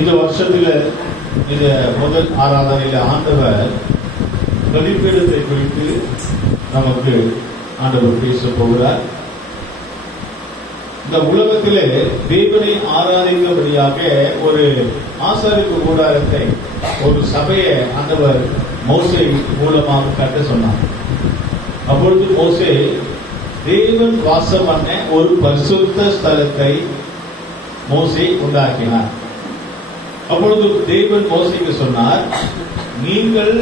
இந்த வருஷத்துல இந்த முதல் ஆராதனையில ஆண்டவர் பலிபீடத்தை குறித்து நமக்கு ஆண்டவர் பேச போகிறார். இந்த உலகத்திலே தேவனை ஆராதிக்கும்படியாக ஒரு ஆசாரிப்பு கூடாரத்தை, ஒரு சபையை ஆண்டவர் மோசே மூலமாக கட்ட சொன்னார். அப்பொழுது மோசே தேவன் வாசம் பண்ண ஒரு பரிசுத்த ஸ்தலத்தை மோசே உண்டாக்கினார். அப்பொழுது தேவன் மோசேக்கு சொன்னார், நீங்கள்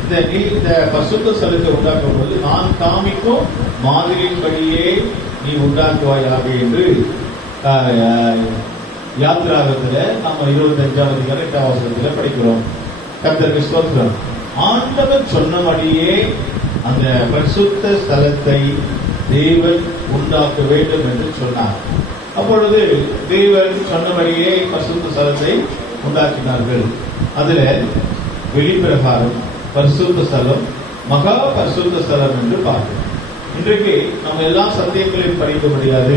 இந்த பரிசுத்த ஸ்தலத்தை உண்டாக்கும் போது நான் காமிக்கும் மாதிரியின்படியே நீ உண்டாக்குவாயாக என்று யாத்திராகத்துல நம்ம 25ஆம் அதிகாரம் 8ஆம் வசனத்துல படிக்கிறோம். கர்த்தருக்கு ஸ்தோத்திரம். ஆண்டவர் சொன்னபடியே அந்த பரிசுத்த ஸ்தலத்தை தேவன் உண்டாக்க வேண்டும் என்று சொன்னார். அப்பொழுது தேவன் சொன்னபடியே பரிசுத்த ஸ்தலத்தை உண்டாக்கினார்கள். அதுல வெளிப்பிரகாரம் பரிசுத்த ஸ்தலம், மகா பரிசுத்த ஸ்தலம் என்று பார்க்கிறோம். இன்றைக்கு நம்ம எல்லா சத்தியங்களையும் படிக்க முடியாது.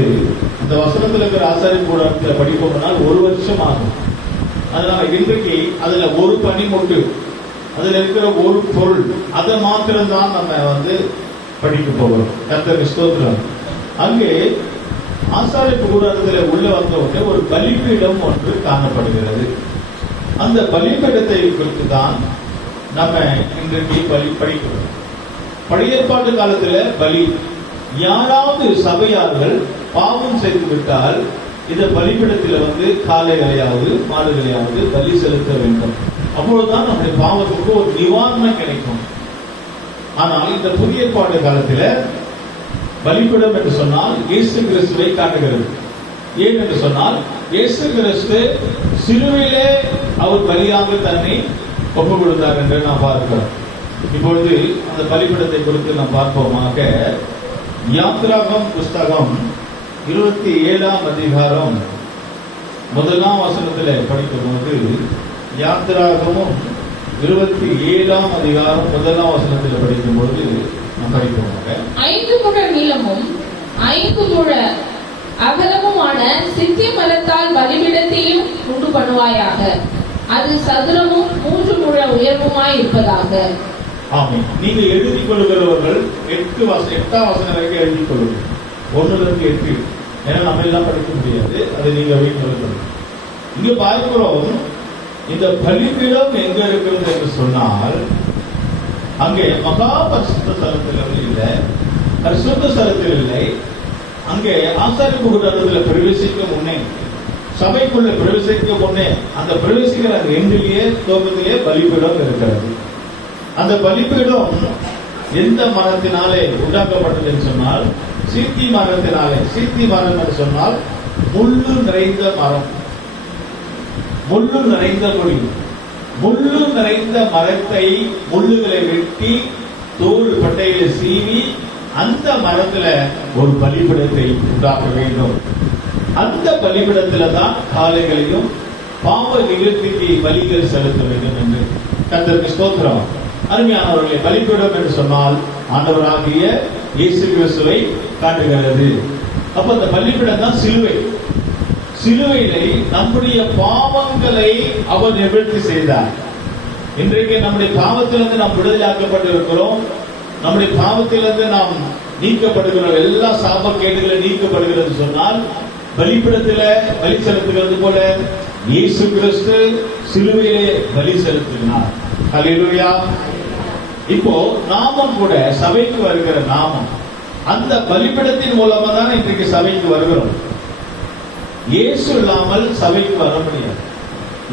அந்த வசனத்தில் இருக்கிற ஆசாரிப்பு கூடாரத்தை படிப்போம்னால் 1 வருஷம் ஆகும். அதனால இன்றைக்கு அதுல ஒரு பனிமுட்டு, அதுல இருக்கிற ஒரு பொருள், அதை மாத்திரம்தான் நம்ம படிக்க போகிறோம். கர்த்தருக்கு ஸ்தோத்திரம். அங்கே ஆசாரிப்பு கூடாரத்தில் உள்ள வந்த உடனே ஒரு பலிபீடம் ஒன்று காணப்படுகிறது. அந்த பலிபீடத்தை குறித்து தான் நம்ம இன்றைக்கு படிக்கிறோம். பழைய ஏற்பாட்டு காலத்துல பலி, யாராவது சபையார்கள் பாவம் செய்து விட்டால் இந்த பலிபீடத்தில் காளைகளையாவது மாடுகளையாவது பலி செலுத்த வேண்டும். அப்பொழுதுதான் நம்முடைய பாவத்துக்கு ஒரு நிவாரணம் கிடைக்கும். ஆனால் இந்த புதிய ஏற்பாட்டு காலத்துல பலிபீடம் என்று சொன்னால் இயேசு கிறிஸ்துவை காட்டுகிறது. ஏன் என்று சொன்னால் இயேசு கிறிஸ்து சிலுவையிலே அவர் பலியாக தன்னை ஒப்பு கொடுத்தார் என்று நாம் பார்க்கிறோம். இப்பொழுது அந்த பலிபீடத்தை குறித்து நாம் பார்ப்போமாக. யாத்திராகம் புஸ்தகம் 27ஆம் அதிகாரம் 1ஆம் வசனத்தில் படிக்கும்போது, யாத்திராகமும் 27ஆம் அதிகாரம் 1ஆம் வசனத்தில் படிக்கும்போது நாம் படிப்போமாக, 5 முழ நீளமும் 5 முழ அகலமுமான சித்தி மரத்தால் பலிபீடத்தையும் உண்டு பண்ணுவாயாக. அது சதுரமும் 3 முழ உயர்வுமாய் இருப்பதாக. ஆமென். நீங்க எழுதிக் கொள்கிறவர்கள் 8ஆம் வசனம் வரைக்கும் எழுதிக் கொள்ளுங்கள். 1-8. ஏன்னா நம்ம எல்லாம் படிக்க முடியாது, அது நீங்க வீட்டில். இங்க பார்க்கிறோம், இந்த பலிபீடம் எங்க இருக்கிறது என்று சொன்னால், அங்கே மகா பரிசுத்த ஸ்தலத்தில் இல்லை, பரிசுத்த ஸ்தலத்தில் இல்லை. அங்கே ஆசாரிப்பு கூடாரத்தில் பிரவேசிக்க முன்னே, சபைக்குள்ள பிரவேசிக்க முன்னே, அந்த பிரவேசிக்கிற அந்த எண்டிலேயே தோட்டத்திலே பலிபீடம் இருக்கிறது. அந்த பலிபீடம் எந்த மரத்தினாலே உண்டாக்கப்பட்டது என்று சொன்னால், சீத்தி மரத்தினாலே. சீத்தி மரம் என்று சொன்னால் முள்ளு நிறைந்த மரம், முள்ளு நிறைந்த கொடி. முள்ளு நிறைந்த மரத்தை முள்ளுகளை வெட்டி தோல் பட்டையில சீவி அந்த மரத்துல ஒரு பலிபீடத்தை உண்டாக்க வேண்டும். அந்த பலிபீடத்துல தான் காளைகளையும் பாவ நிவர்த்திக்கு பலிகள் செலுத்த வேண்டும் என்று கர்த்தருக்கு ஸ்தோத்திரம். அருமையானவர்களே, பலிபீடம் என்று சொன்னால் ஆண்டவராகிய இயேசு கிறிஸ்துவை காட்டுகிறது. அப்ப அந்த பலிபீடம் தான் சிலுவை. சிலுவையிலே நம்முடைய பாவங்களை அவர் நிவர்த்தி செய்தார். இன்றைக்கு நம்முடைய பாவத்திலிருந்து நாம் விடுதலையாக்கப்பட்டு இருக்கிறோம். நம்முடைய பாவத்திலிருந்து நாம் நீக்கப்படுகிறோம். எல்லா சாபக்கேடுகளை நீக்கப்படுகிறது சொன்னால் பலிபீடத்தில பலி செலுத்துகிறது போல இயேசு கிறிஸ்து சிலுவையிலே பலி செலுத்தினார். ஹல்லேலூயா. இப்போ நாமும் கூட சபைக்கு வருகிற நாமம் அந்த பலிபீடத்தின் மூலமா தான் இன்றைக்கு சபைக்கு வருகிறோம். இயேசு இல்லாமல் சபைக்கு வர முடியாது.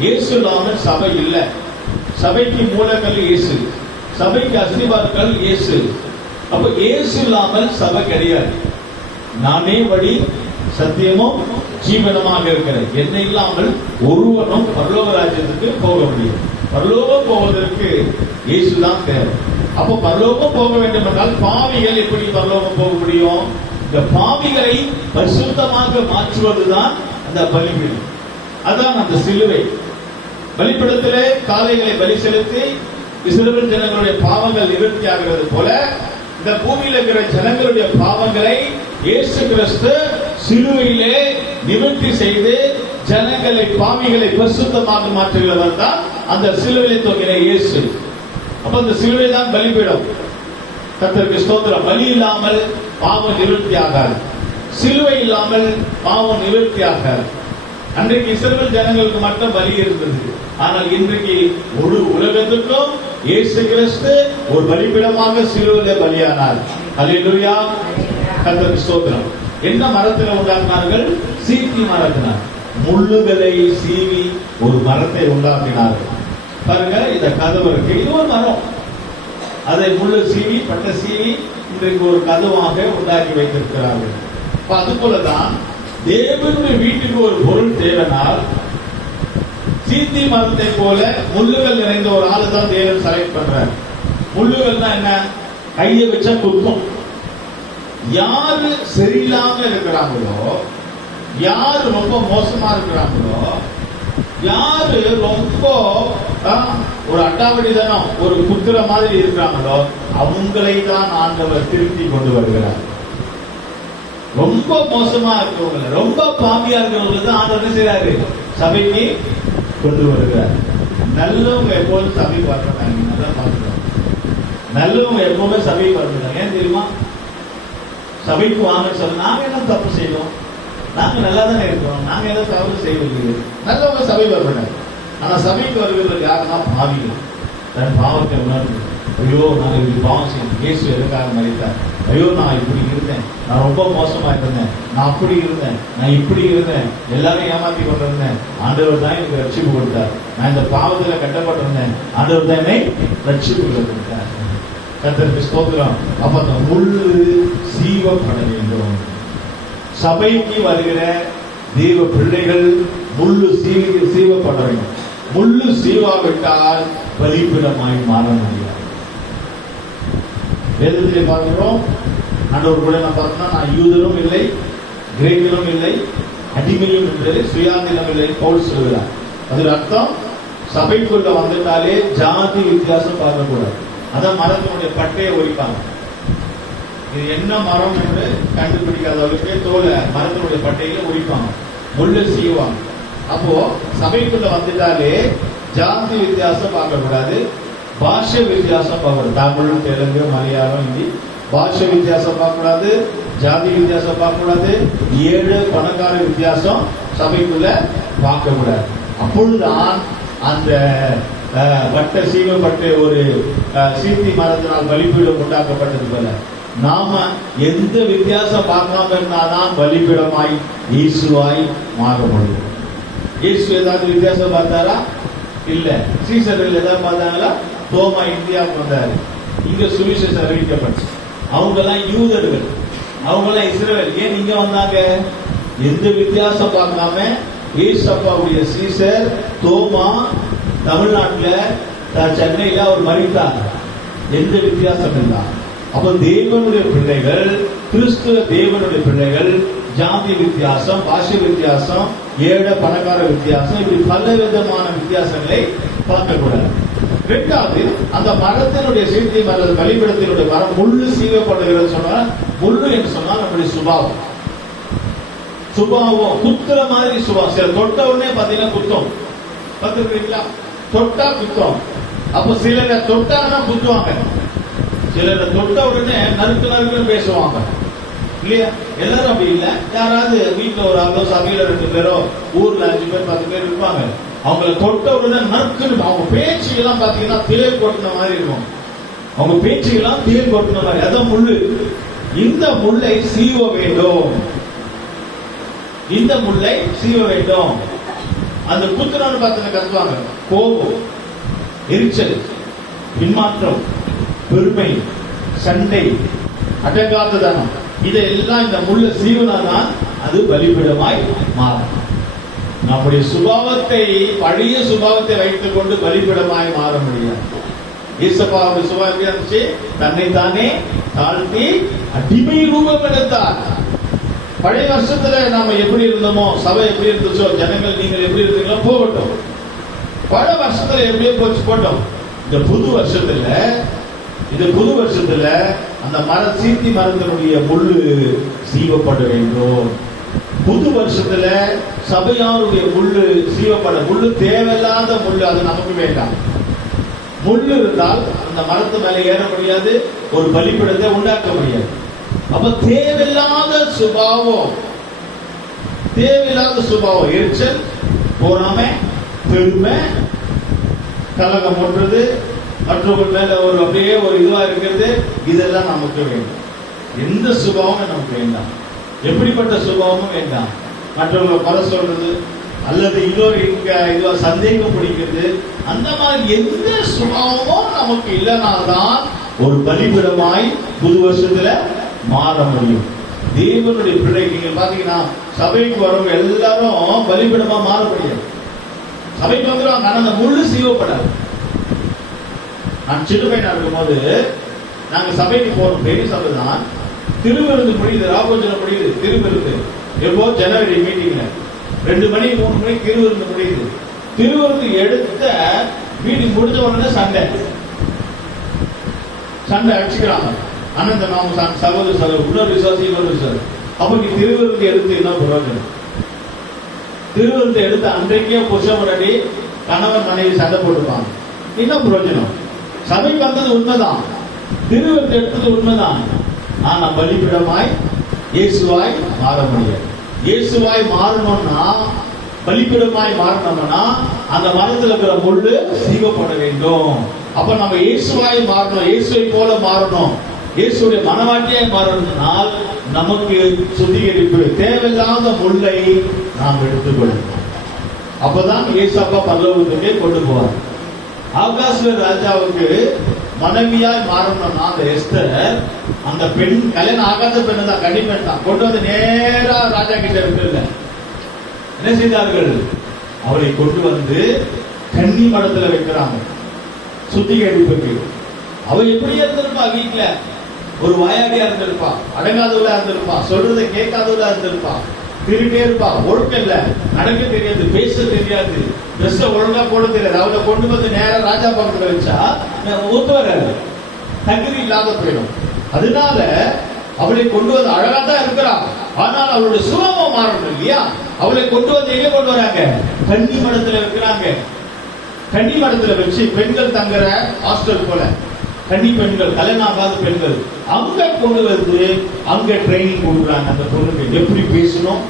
இயேசு இல்லாமல் சபை இல்லை. சபைக்கு மூலக்கல் இயேசு, சபைக்கு அஸ்திபாரங்கள் இயேசு. அப்ப இயேசு இல்லாமல் சபை கிடையாது. நானே வழி சத்தியமும் ஜீவனமாக இருக்கிறேன், என்னை இல்லாமல் ஒருவனும் பரலோக ராஜ்யத்துக்கு போக முடியும். பரலோகம் போவதற்கு இயேசுதான் தேவை. அப்ப பரலோகம் போக வேண்டும் என்றால் பாவிகள் எப்படி பரலோகம் போக முடியும்? இந்த பாவிகளை பரிசுத்தமாக மாற்றுவதுதான் அந்த பலிபீடம். அதான் அந்த சிலுவை. பலிபீடத்திலே காளைகளை பலி செலுத்தி இஸ்ரவேல் ஜனங்களுடைய பாவங்கள் நிவர்த்தி ஆகிறது போல இந்த பூமியில் இருக்கிற ஜனங்களுடைய பாவங்களை இயேசு கிறிஸ்து சிலுவையிலே நிவர்த்தி செய்து பாவிகளை பரிசுத்தமாக மாற்றுகிறவர் தான் அந்த சிலுவையிலே தொங்கின இயேசு. அப்ப அந்த சிலுவை தான் பலிபீடம். கர்த்தருக்கு ஸ்தோத்திரம். பலி இல்லாமல் பாவம் நிவர்த்தி ஆகாது. சிலுவை இல்லாமல் பாவம் நிவர்த்தி ஆகாது. அன்றைக்கு இஸ்ரவேல் ஜனங்களுக்கு மட்டும் பலி இருந்தது. ஆனால் இன்றைக்கு முழு உலகத்துக்கும் இயேசு கிறிஸ்து ஒரு பலிபீடமாக சிலுவையிலே பலியானார். அல்லேலூயா. கர்த்தருக்கு ஸ்தோத்திரம். என்ன மரத்தில் உண்டாக்கினார்கள்? சீத்தி மரத்தினார். முள்ளுகளை சீவி ஒரு மரத்தை உண்டாக்கினார்கள். பாருங்க, இந்த கதவு இருக்கு, இது ஒரு மரம். அதை முள்ளு சீவி பட்ட சீவி இன்றைக்கு ஒரு கதவாக உண்டாக்கி வைத்திருக்கிறார்கள். அது போலதான் தேவனுடைய வீட்டுக்கு ஒரு பொருள் தேவனால் சீத்தி மரத்தை போல முள்ளுகள் நிறைந்த ஒரு ஆளு தான் தேவன் செலக்ட் பண்றார். முள்ளுகள் தான் என்ன? கையை வச்சா குத்தும். யாரு சரியில்லாம இருக்கிறாங்களோ, யாரு ரொம்ப மோசமா இருக்கிறாங்களோ, யாரு ரொம்ப ஒரு அட்டாவடிதனம் ஒரு குத்துற மாதிரி இருக்கிறாங்களோ அவங்களை தான் ஆண்டவர் திருப்பி கொண்டு வருகிறார். ரொம்ப மோசமா இருக்கிறவங்க, ரொம்ப பாவியா இருக்கிறவங்க தான் ஆண்டவர் செய்யறாரு, சபைக்கு கொண்டு வருகிறார். நல்லவங்க எப்போதும் சபைக்கு வரமாட்டாங்க. நல்லா பார்க்கிறோம். நல்லவங்க எப்பவுமே சபைக்கு வரமாட்டாங்க. ஏன் தெரியுமா? சபைக்கு வாங்க சொல்ல, நாங்க என்ன தப்பு செய்வோம், நாங்க நல்லா தானே இருக்கிறோம், நாங்க ஏதோ தவறு செய்வது. நல்லவங்க சபை வரமாட்டாங்க. ஆனா சபைக்கு வருகிறதுக்கு யாருன்னா பாவிகள். தன் பாவத்தை உணர்ந்து, ஐயோ நான் இப்படி பாவம் செய்யணும், இயேசு எதுக்காக மரித்தார், ஐயோ நான் இப்படி இருந்தேன், நான் ரொம்ப மோசமா இருந்தேன், நான் அப்படி இருந்தேன், நான் இப்படி இருந்தேன், எல்லாரும் ஏமாத்தி கொண்டிருந்தேன், ஆண்டவர் தான் எனக்கு ரட்சிப்பு கொடுத்தார், நான் இந்த பாவத்துல கட்டப்பட்டிருந்தேன், ஆண்டவர் தான் என்னை ரட்சிப்பு கொடுத்தார். கர்த்தருக்கு ஸ்தோத்திரம். அப்ப அந்த முள்ளு சீவப்பட வேண்டும். சபைக்கு வருகிற தேவ பிள்ளைகள் முள்ளு சீவப்பட வேண்டும். முள்ளு சீவாவிட்டால் பலிபீடமாய் மாற முடியாது. வேதத்திலே பார்க்கிறோம், ஆண்டவர் கூட நான் பார்த்தோம்னா, நான் யூதரும் இல்லை, கிரேக்கரும் இல்லை, அடிமையும் இல்லை, சுயாதீனம் இல்லை பவுல் சொல்கிறார். அது அர்த்தம், சபைக்குள்ள வந்துட்டாலே ஜாதி வித்தியாசம் பார்க்கக்கூடாது. அதான் மரத்தினுடைய பட்டையை ஒழிப்பாங்க. இது என்ன மரம் என்று கண்டுபிடிக்காதவர்களுக்கு தோலை மரத்தினுடைய பட்டையில ஒழிப்பாங்க, முள்ளு செய்வாங்க. அப்போ சபைக்குள்ள வந்துட்டாலே ஜாதி வித்தியாசம் பார்க்கக்கூடாது, பாஷை வித்தியாசம் பார்க்கக்கூடாது. தமிழ், தெலுங்கு, மலையாளம், ஹிந்தி பாஷை வித்தியாசம் பார்க்கக்கூடாது, ஜாதி வித்தியாசம் பார்க்கக்கூடாது, ஏழு பணக்கார வித்தியாசம் சபைக்குள்ள பார்க்கக்கூடாது. அப்பொழுதுதான் அந்த வட்ட சீவப்பட்ட ஒரு சீத்தி மரத்தினால் பலிபீடம் உண்டாக்கப்பட்டது போல நாம எந்த வித்தியாசம் பார்க்காம இருந்தாதான் பலிபீடமாய் இயேசுவாய் மாற முடியும். இயேசு ஏதாவது வித்தியாசம் பார்த்தாரா? இல்ல. சீசர்கள் ஏதாவது பார்த்தாங்களா? தோமா இந்தியாவுக்கு வந்தாரு, இங்க சுவிசேஷம் அறிவிக்கப்பட்டு. அவங்க எல்லாம் யூதர்கள், அவங்க எல்லாம் இஸ்ரவேல். ஏன் இங்க வந்தாங்க? எந்த வித்தியாசம் பார்க்காம ஏசப்பாவுடைய சீசர் தோமா தமிழ்நாட்டில் சென்னையில அவர் மரித்தார். எந்த வித்தியாசம் இல்ல. அப்ப தேவனுடைய பிள்ளைகள், கிறிஸ்துவ தேவனுடைய பிள்ளைகள் ஜாதி வித்தியாசம், பாஷை வித்தியாசம், ஏழை பணக்கார வித்தியாசம், இப்படி பல விதமான வித்தியாசங்களை பார்க்கக்கூடாது. இரண்டாவது, அந்த மரத்தினுடைய சீர்த்தி மர பலிபீடத்தினுடைய மரம் முள்ளு சீவப்படுகிறது சொன்னால், முள்ளு என்று சொன்னால் நம்முடைய சுபாவம். சுபாவம் குத்துற மாதிரி சுபாவம். சில தொட்ட உடனே பாத்தீங்கன்னா குத்தம், பார்த்துருக்கீங்களா? தொட்டா குத்தம். அப்ப சிலரை தொட்டாங்கன்னா குத்துவாங்க, சிலரை தொட்ட உடனே நறுக்கு நறுக்குன்னு பேசுவாங்க, இல்லையா? எல்லாரும் அப்படி இல்ல. யாராவது வீட்டுல ஒரு ஆளோ, சபையில 2 பேரோ, ஊர்ல 5 பேர் 10 பேர் இருப்பாங்க. அவங்களை தொட்ட உடனே நறுக்குன்னு, அவங்க பேச்சு எல்லாம் பாத்தீங்கன்னா தேர் கொட்டின மாதிரி இருக்கும். அவங்க பேச்சு எல்லாம் தேர் கொட்டின மாதிரி. அதான் முள்ளு. இந்த முள்ளை சீவ வேண்டும், இந்த முள்ளை சீவ வேண்டும். அந்த குத்துறான்னு பார்த்து கத்துவாங்க. கோபம், எரிச்சல், பின்மாற்றம், பெருமை, சண்டை, அடங்காததனம், இதெல்லாம் இந்த முள்ள சீவனாதான் அது பலிபீடமாய் மாறும். நம்முடைய சுபாவத்தை, பழைய சுபாவத்தை வைத்துக் கொண்டு பலிபீடமாய் மாற முடியாது. ஈசப்பாவுடைய சுபாவம் எப்படி இருந்துச்சு? தன்னைத்தானே தாழ்த்தி அடிமை ரூபம் எடுத்தார். பழைய வருஷத்துல நாம எப்படி இருந்தோமோ, சபை எப்படி இருந்துச்சோ, ஜனங்கள் நீங்கள் எப்படி இருந்தீங்களோ போகட்டும். பல வருஷத்துல எப்படியோ போச்சு போட்டோம். இந்த புது வருஷத்துல அந்த சீத்தி மரத்தினுடைய முள்ளு சீவப்பட வேண்டும். புது வருஷத்துல சபையாருடைய முள்ளு சீவப்பட, முள்ளு தேவையில்லாத முள்ளு, அது நமக்கு வேண்டாம். முள்ளு இருந்தால் அந்த மரத்து மேல ஏற முடியாது, ஒரு பலிபீடத்தை உண்டாக்க முடியாது. அப்ப தேவையில்லாத சுபாவம், எரிச்சல், பொறாமை, பெருமை, கலகம் ஒன்றது, மற்றவர்கள் மேல ஒரு அப்படியே ஒரு இதுவா இருக்கிறது, இதெல்லாம் நமக்கு வேண்டும். எந்த சுபாவமும் நமக்கு வேண்டாம். எப்படிப்பட்ட சுபாவமும் வேண்டாம். மற்றவங்களை குறை சொல்றது அல்லது இன்னொரு இதுவா சந்தேகம் பிடிக்கிறது, அந்த மாதிரி எந்த சுபாவமும் நமக்கு இல்லைனால்தான் ஒரு பலிபீடமாய் புது வருஷத்துல மாற முடியும். தேவனுடைய பிள்ளை நீங்க பாத்தீங்கன்னா சபைக்கு வரவங்க எல்லாரும் பலிபீடமா மாற முடியாது. சபைக்கு வந்துருவாங்க, ஆனா அந்த முள்ளு சீவப்படாது. நான் சின்ன பையனா இருக்கும் போது நாங்க சபைக்கு போறோம், பெரிய சபை தான். திருவிருந்து முடியுது, ராபோஜனம் முடியுது. திருவிருந்து எப்போ ஜனவரி மீட்டிங்ல 2 மணி 3 மணிக்கு திருவிருந்து முடியுது. திருவிருந்து எடுத்த மீட்டிங் முடிஞ்ச உடனே சண்டை அடிச்சுக்கிறாங்க. அண்ணன் நாம சகோதர இன்னொரு விசுவாசி இன்னொரு விசுவாசி. அப்ப நீ திருவிருந்து எடுத்து என்ன பிரயோஜனம்? திருவிருந்து எடுத்து அன்றைக்கே புருஷன் முன்னாடி கணவன் மனைவி சண்டை போட்டுப்பாங்க, என்ன பிரயோஜனம்? சபைக்கு வந்தது உண்மைதான், திருவிருந்து எடுத்தது உண்மைதான். ஆனா பலிபீடமாய் இயேசுவாய் மாற முடியாது. இயேசுவாய் மாறணும்னா, பலிபீடமாய் மாறணும்னா அந்த மரத்தில் இருக்கிற முள்ளு சீவப்பட வேண்டும். அப்ப நம்ம இயேசுவாய் மாறணும், இயேசுவை போல மாறணும், இயேசுடைய மனவாட்டியாய் மாறணும்னால் நமக்கு சுத்திகரிப்பு, தேவையில்லாத முள்ளை நாம் எடுத்துக்கொள்ளணும். அப்பதான் இயேசப்பா பரலோகத்துக்கே கொண்டு போவார். ஆகாசுவ ராஜாவுக்கு மனைவியாய் மாறணும்னா அந்த எஸ்தர், அந்த பெண் கல்யாணம் ஆகாத பெண்ணு தான், கன்னிப்பெண் தான், கொண்டு வந்து நேரா ராஜா கிட்ட விட்டு என்ன செய்தார்கள்? அவரை கொண்டு வந்து கன்னி மடத்துல வைக்கிறாங்க சுத்திகரிப்புக்கு. அவ எப்படி இருந்திருப்பா? வீட்டுல ஒரு வாயாடியா இருந்திருப்பா, அடங்காதவளா இருந்திருப்பா, சொல்றதை கேட்காதவளா இருந்திருப்பா, திருட்டே இருப்பா, ஒழுக்கம் இல்ல, நடக்க தெரியாது, பேச தெரியாது, ட்ரெஸ் ஒழுங்கா போட தெரியாது. அவளை கொண்டு வந்து நேரம் ராஜா பக்கத்துல வச்சா ஒத்து வராது, தகுதி இல்லாத போயிடும். அதனால அவளை கொண்டு வந்து அழகா தான் இருக்கிறா, ஆனால் அவளுடைய சுபாவம் மாறணும் இல்லையா? அவளை கொண்டு வந்து எங்க கொண்டு வராங்க? கன்னி மடத்துல வைக்கிறாங்க. கன்னி மடத்துல வச்சு பெண்கள் தங்குற ஹாஸ்டல் போல, கன்னி பெண்கள், கல்யாணம் ஆகாத பெண்கள், அங்க கொண்டு வந்து அங்க ட்ரைனிங் கொடுக்குறாங்க. அந்த பொண்ணுக்கு எப்படி பேசணும்,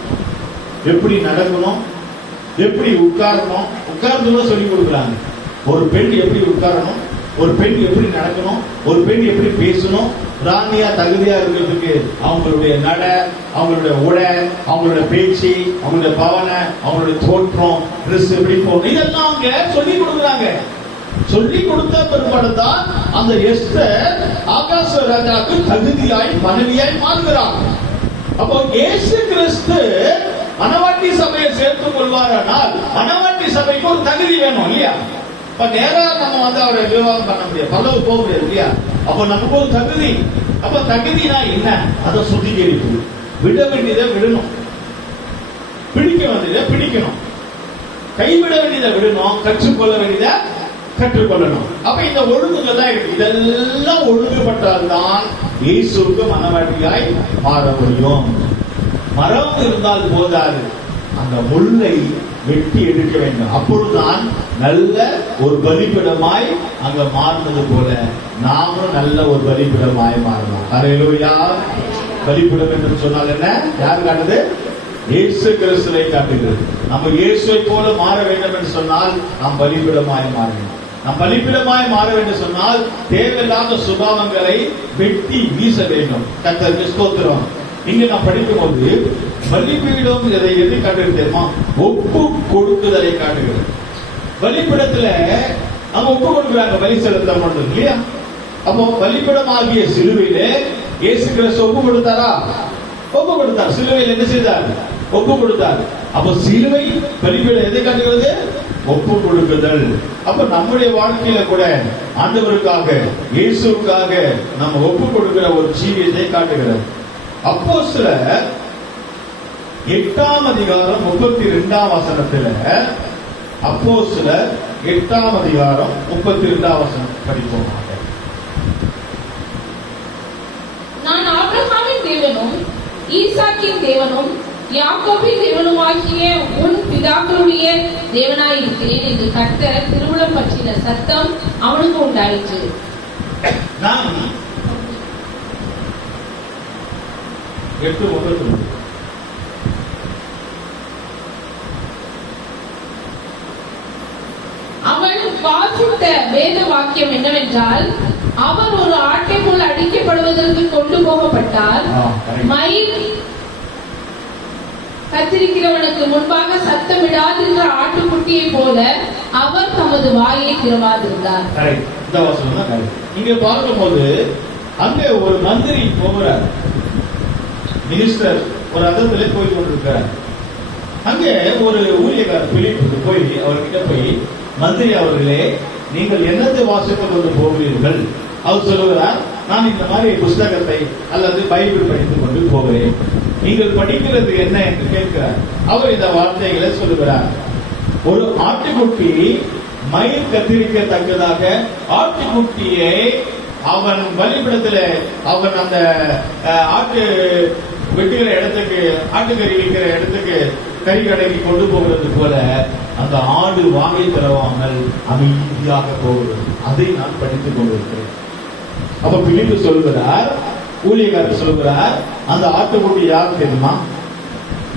எப்படி நடக்கணும், எப்படி உட்காரணும், உட்கார்ந்து சொல்லி கொடுக்குறாங்க. ஒரு பெண் எப்படி உட்காரணும், ஒரு பெண் எப்படி நடக்கணும், ஒரு பெண் எப்படி பேசணும், ராணியா தகுதியா இருக்கிறதுக்கு அவங்களுடைய நட, அவங்களுடைய உடை, அவங்களுடைய பேச்சு, அவங்களுடைய பவனை, அவங்களுடைய தோற்றம், ட்ரெஸ் எப்படி போகணும், இதெல்லாம் அவங்க சொல்லி கொடுக்குறாங்க. சொல்லி கொடுத்த பிற்பாடுதான் அந்த எஸ்தர் ஆகாச ராஜாவுக்கு தகுதியாய் மனைவியாய் மாறுகிறார். அப்போ இயேசு கிறிஸ்து மனவாட்டி சபையை சேர்த்துக் கொள்வாரானால் மனவாட்டி சபைக்கு ஒரு தகுதி வேணும் இல்லையா? இப்ப நேரா நம்ம வந்து அவரை விவாதம் பண்ண முடியாது, பல்லவு போக முடியாது இல்லையா? அப்ப நமக்கு ஒரு தகுதி. அப்ப தகுதினா என்ன? அதை சுத்திகரிப்பு. விட வேண்டியதை விடணும், பிடிக்க வேண்டியதை பிடிக்கணும், கைவிட வேண்டியதை விடணும், கற்றுக்கொள்ள வேண்டியதை கற்றுக்கொள்ளணும். அப்ப இந்த ஒழுங்குகள் தான் இருக்கு. இதெல்லாம் ஒழுங்குபட்டால்தான் இயேசுவுக்கு மனவாட்டியாய் மாற முடியும். மரம் இருந்தால் போதாது, அந்த முள்ளை வெட்டி எடுக்க வேண்டும். அப்பொழுதுதான் நல்ல ஒரு பலிபீடமாய் அங்க மாறினது போல நாமும் நல்ல ஒரு பலிபீடமாய் மாறலாம். ஹல்லேலூயா. பலிபீடம் என்று சொன்னால் என்ன? யார் காட்டுது? இயேசு கிறிஸ்துவை காட்டுகிறது. நம்ம இயேசுவை போல மாற வேண்டும் என்று சொன்னால் நாம் பலிபீடமாய் மாறணும். நாம் பலிபீடமாய் மாற வேண்டும் சொன்னால் தேவையில்லாத சுபாவங்களை வெட்டி வீச வேண்டும். கர்த்தருக்கு ஸ்தோத்திரம். இங்க நான் படிக்கும் போது பலிபீடம் எதை எது காட்டுகிறது தெரியுமா? ஒப்பு கொடுக்குதலை காட்டுகிறது. பலிபீடத்துல அவங்க ஒப்பு கொடுக்குறாங்க, பலி செலுத்த முடியும் இல்லையா? அப்போ பலிபீடம் ஆகிய சிலுவையிலே இயேசு கிறிஸ்து ஒப்பு கொடுத்தாரா? ஒப்பு கொடுத்தார். சிலுவையில் என்ன செய்தார்? ஒப்பு கொடுத்தார். அப்ப சிலுவை பலிபீடம் எதை காட்டுகிறது? ஒப்பு கொடுக்குதல். அப்ப நம்முடைய வாழ்க்கையில கூட ஆண்டவருக்காக, இயேசுவுக்காக நம்ம ஒப்பு கொடுக்கிற ஒரு ஜீவியத்தை காட்டுகிறது. அப்போஸ்தலர் 8ஆம் அதிகாரம் 32ஆம் வசனத்துல, அப்போஸ்தலர் 8ஆம் அதிகாரம் 32ஆம் வசனம் படிப்போம். நான் ஆபிரகாமின் தேவனும் ஈசாக்கின் தேவனும் யாக்கோபின் தேவனுமாகிய உன் பிதாக்களுடைய தேவனாயிருக்கிறேன் என்று கர்த்தர் திருவுளம் பற்றின சத்தம் அவனுக்கு உண்டாயிற்று. நான் 8:1 அவன் வாசித்த வேத வாக்கியம் என்னவென்றால், அவர் ஒரு ஆட்டை போல் அடிக்கப்படுவதற்கு கொண்டு போகப்பட்டார். மயில் கத்திரிக்கிறவனுக்கு முன்பாக சத்தமிடாதிருந்த ஆட்டுக்குட்டியை போல அவர் தமது வாயை திறவாதிருந்தார். இந்த வசனம் தான் கரெக்ட். இங்க பார்க்கும்போது அங்கே ஒரு மந்திரி போகிறார், மினிஸ்டர் ஒரு அதத்துல போய் கொண்டிருக்கிறார். அங்கே ஒரு ஊழியக்காரர் பிலிப்புக்கு போய் அவர்கிட்ட போய், மந்திரி அவர்களே, நீங்கள் என்னத்தை வாசித்துக் கொண்டு போகிறீர்கள்? அவர் சொல்லுகிறார், நான் இந்த மாதிரி புஸ்தகத்தை அல்லது பைபிள் படித்துக் கொண்டு போகிறேன். நீங்கள் படிக்கிறது என்ன என்று கேட்கிறார். அவர் இந்த வார்த்தைகளை சொல்லுகிறார், ஒரு ஆட்டுக்குட்டி மயில் கத்திரிக்கத்தக்கதாக ஆட்டுக்குட்டியை அவன் பலிபீடத்துல அவன் அந்த ஆட்டு வெட்டுகிற இடத்துக்கு, ஆட்டுக்கறி விற்கிற இடத்துக்கு கறி கடைக்கு கொண்டு போகிறது போல அந்த ஆடு வாங்கி தரவாமல் அமைதியாக போகிறது. அதை நான் படித்துக் கொண்டிருக்கிறேன். அப்ப பிலிப்பு சொல்கிறார், ஊழியக்காரர் சொல்கிறார், அந்த ஆட்டுக்குட்டி யார் தெரியுமா?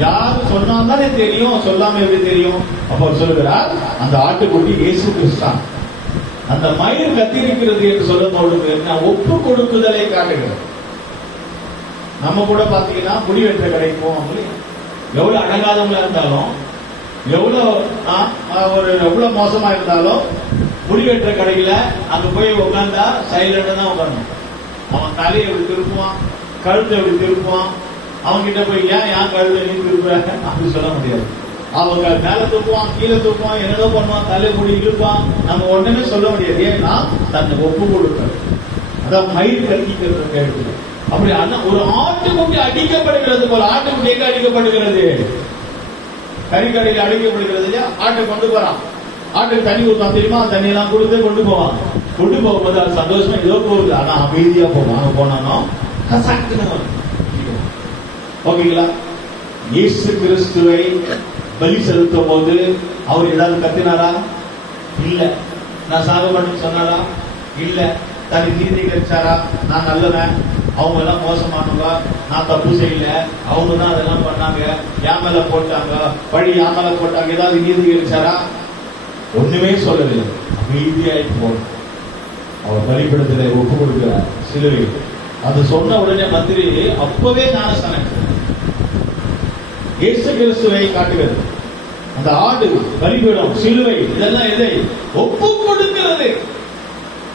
யாரு சொன்னால்தானே தெரியும், சொல்லாம எப்படி தெரியும்? அப்ப சொல்கிறார், அந்த ஆட்டுக்குட்டி இயேசு கிறிஸ்தான். அந்த மயில் கத்திரிக்கிறது என்று சொல்லும் பொழுது நான் ஒப்பு கொடுக்குதலை காட்டுகிறேன். நம்ம கூட பாத்தீங்கன்னா முடி வெற்ற கடைக்கு போவோம். எவ்வளவு அடங்காதவங்களா இருந்தாலும், எவ்வளவு மோசமா இருந்தாலும் முடி வெற்ற கடையில அங்க போய் உட்கார்ந்தா சைலண்டா தான் உட்காரணும். அவன் தலையை எப்படி திருப்புவான், கழுத்தை எப்படி திருப்புவான். அவங்க கிட்ட போய் ஏன் கழுத்தை நீ திருப்புற அப்படின்னு சொல்ல முடியாது. அவங்க மேல தூக்குவான், கீழே தூக்குவான், என்னதோ பண்ணுவான், தலை முடி இழுப்பான். நம்ம ஒண்ணுமே சொல்ல முடியாது. ஏன்னா தன்னை ஒப்பு கொடுக்கிறது. அதான் மயில் கட்டிக்கிறது கேட்டு. அப்படி ஒரு ஆட்டுக்குட்டி அடிக்கப்படுகிறது போல. ஆட்டுக்குட்டி எங்க அடிக்கப்படுகிறது? கறிக்கடையில் அடிக்கப்படுகிறது இல்லையா? ஆட்டை கொண்டு போறான், ஆட்டுக்கு தண்ணி ஊற்றுவான் தெரியுமா? தண்ணி எல்லாம் கொடுத்து கொண்டு போவான். கொண்டு போகும்போது அது சந்தோஷமா ஏதோ போகுது, ஆனா அமைதியா போவான். அங்க போனானோ ஓகேங்களா? இயேசு கிறிஸ்துவை பலி செலுத்தும் போது அவர் ஏதாவது கத்தினாரா? இல்ல. நான் சாக மாட்டேன்னு சொன்னாரா? இல்ல. தன்னை நீதிகரிச்சாரா? நான் நல்லவன், அவங்க எல்லாம் மோசமானவங்க, நான் தப்பு செய்யல, அவங்க தான் அதெல்லாம் பண்ணாங்க, என் மேல போட்டாங்க, பழி என் மேல போட்டாங்க, ஏதாவது நீதிகரிச்சாரா? ஒண்ணுமே சொல்லவில்லை. அமைதியாய் போன அவர் பலிபீடத்திலே ஒப்பு கொடுக்கிறார் சிலுவை. அது சொன்ன உடனே மந்திரி அப்பவே ஞானஸ்தானம். இயேசு கிறிஸ்துவை காட்டுகிறது. அந்த ஆடு, பலிபீடம், சிலுவை இதெல்லாம் எதை ஒப்பு கொடுக்கிறது.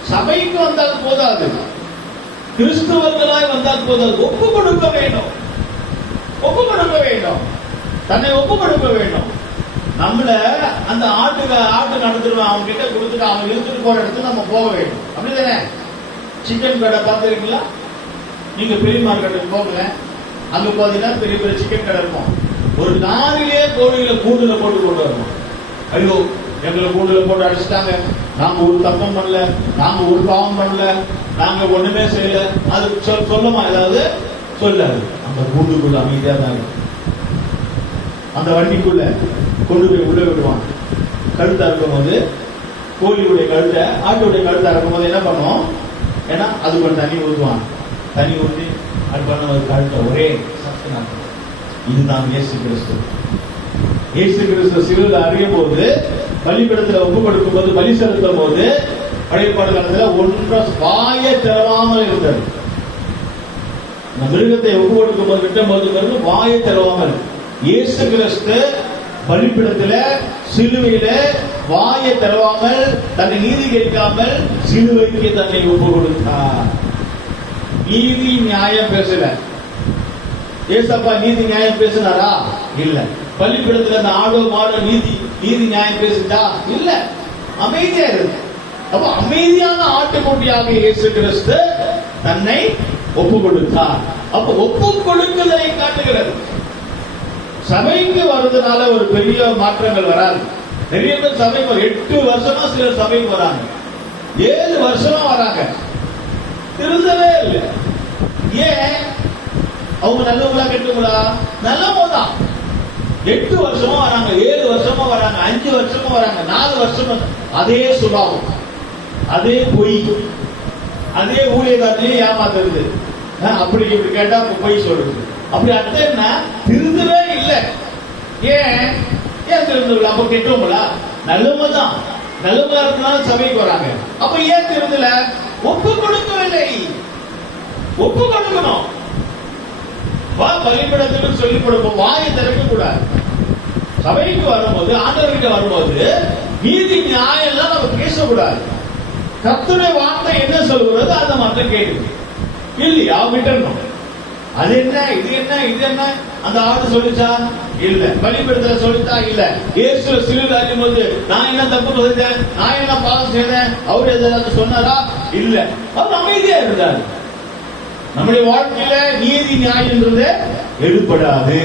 சபைக்கு வந்தால் போதாது, கிறிஸ்துவர்களாய் வந்தால் போதாது, ஒப்பு கொடுக்க வேண்டும். ஒப்பு கொடுக்க வேண்டும், தன்னை ஒப்பு கொடுக்க வேண்டும். நம்மள அந்த ஆட்டு நடத்துருவான், அவங்க கிட்ட கொடுத்துட்டு அவங்க இழுத்துட்டு போற இடத்துக்கு நம்ம போக வேண்டும். அப்படிதானே? சிக்கன் கடை பார்த்துருக்கீங்களா? நீங்க பெரிய மார்க்கெட்டுக்கு போகல, அங்க பாத்தீங்கன்னா பெரிய பெரிய சிக்கன் கடை இருக்கும். ஒரு நாளிலே கோழிகளை கூண்டுல போட்டு கொண்டு வரணும். ஐயோ, எங்களை கூண்டுல போட்டு அடிச்சுட்டாங்க, நாங்க ஒரு தப்பம் பண்ணல, நாங்க ஒரு பாவம் பண்ணல, நாங்க ஒண்ணுமே செய்யல, அது சொல்லுமா? ஏதாவது சொல்லாது. அந்த கூண்டுக்குள்ள அமைதியா தான் அந்த வண்டிக்குள்ள கொண்டு போய் உள்ள விடுவான். கழுத்தா இருக்கும் போது கோழியுடைய கழுத்தை, ஆட்டுடைய கழுத்தா இருக்கும் போது என்ன பண்ணுவோம்? ஏன்னா அது கொஞ்சம் தண்ணி ஊற்றுவான். தண்ணி ஊற்றி அது பண்ண ஒரு கழுத்தை ஒரே சத்தம். இதுதான் இயேசு கிறிஸ்து. இயேசு கிறிஸ்து சிலுவையில் அறியும் போது, பலிபீடத்தில் ஒப்பு கொடுக்கும் போது, பலி செலுத்தும் போது, பழைய காலத்துல ஒன்றும் வாயை திறவாமல் இருந்தது. இந்த மிருகத்தை ஒப்பு கொடுக்கும் போது, விட்டும் போது வாயை திறவாமல். இயேசு கிறிஸ்து பலிபீடத்தில சிலுவையில வாயை திறவாமல், தன்னை நீதிகரிக்காமல் சிலுவைக்கு தன்னை ஒப்பு கொடுத்தார். நீதி நியாயம் பேசல. ஏசப்பா நீதி நியாயம் பேசினாரா? இல்ல. பள்ளிக்கூடத்துல அந்த ஆடோ மாடோ நீதி நியாயம் பேசுச்சா? இல்ல. அமைதியா இருக்கு. அப்ப அமைதியான ஆட்டுக்குட்டியாக இயேசு கிறிஸ்து தன்னை ஒப்பு கொடுத்தார். அப்ப ஒப்பு கொடுக்குதலை காட்டுகிறது. சபைக்கு வருவதனால ஒரு பெரிய மாற்றங்கள் வராது. நிறைய பேர் சபைக்கு 8 வருஷமா சிலர் சபைக்கு வராங்க, 7 வருஷமா வராங்க, திருந்தவே இல்லை. ஏன்? அவங்க நல்லவங்களா கெட்டவங்களா? நல்லவங்க தான். 8 வருஷமா வராங்க, 7 வருஷமா வராங்க, 5 வருஷமா வராங்க, 4 வருஷமா அதே சுபாவம், அதே பொய், அதே ஊழியக்காரத்தையும் ஏமாத்துறது. அப்படி இப்படி கேட்டா பொய் சொல்றது. அப்படி அர்த்தம் என்ன? திருந்தவே இல்லை. ஏன் திருந்தல? அப்ப கெட்டவங்களா? நல்லவங்க தான். நல்லவங்களா இருக்கனால சபைக்கு வராங்க. அப்ப ஏன் திருந்தல? ஒப்பு கொடுக்கவில்லை. ஒப்பு கொடுக்கணும். வா பலிபீடத்துக்கு சொல்லி கொடுப்போம். வாயை திறக்க கூடாது. சபைக்கு வரும்போது, ஆண்டவர்கிட்ட வரும்போது நீதி நியாயம் எல்லாம் நம்ம பேசக்கூடாது. கர்த்தருடைய வார்த்தை என்ன சொல்கிறது அதை மட்டும் கேட்டு இல்லையா விட்டுறணும். அது என்ன, இது என்ன, இது என்ன? அந்த ஆடு சொல்லிச்சா? இல்ல. பலிபீடத்துல சொல்லிச்சா? இல்ல. இயேசு சிலுவையில் அறையும்போது நான் என்ன தப்பு செய்தேன், நான் என்ன பாவம் செய்தேன், அவர் எதாவது சொன்னாரா? இல்ல. அவர் அமைதியா இருந்தார். நம்முடைய வாழ்க்கையில நீதி நியாயம்ன்றது எடுபடாது.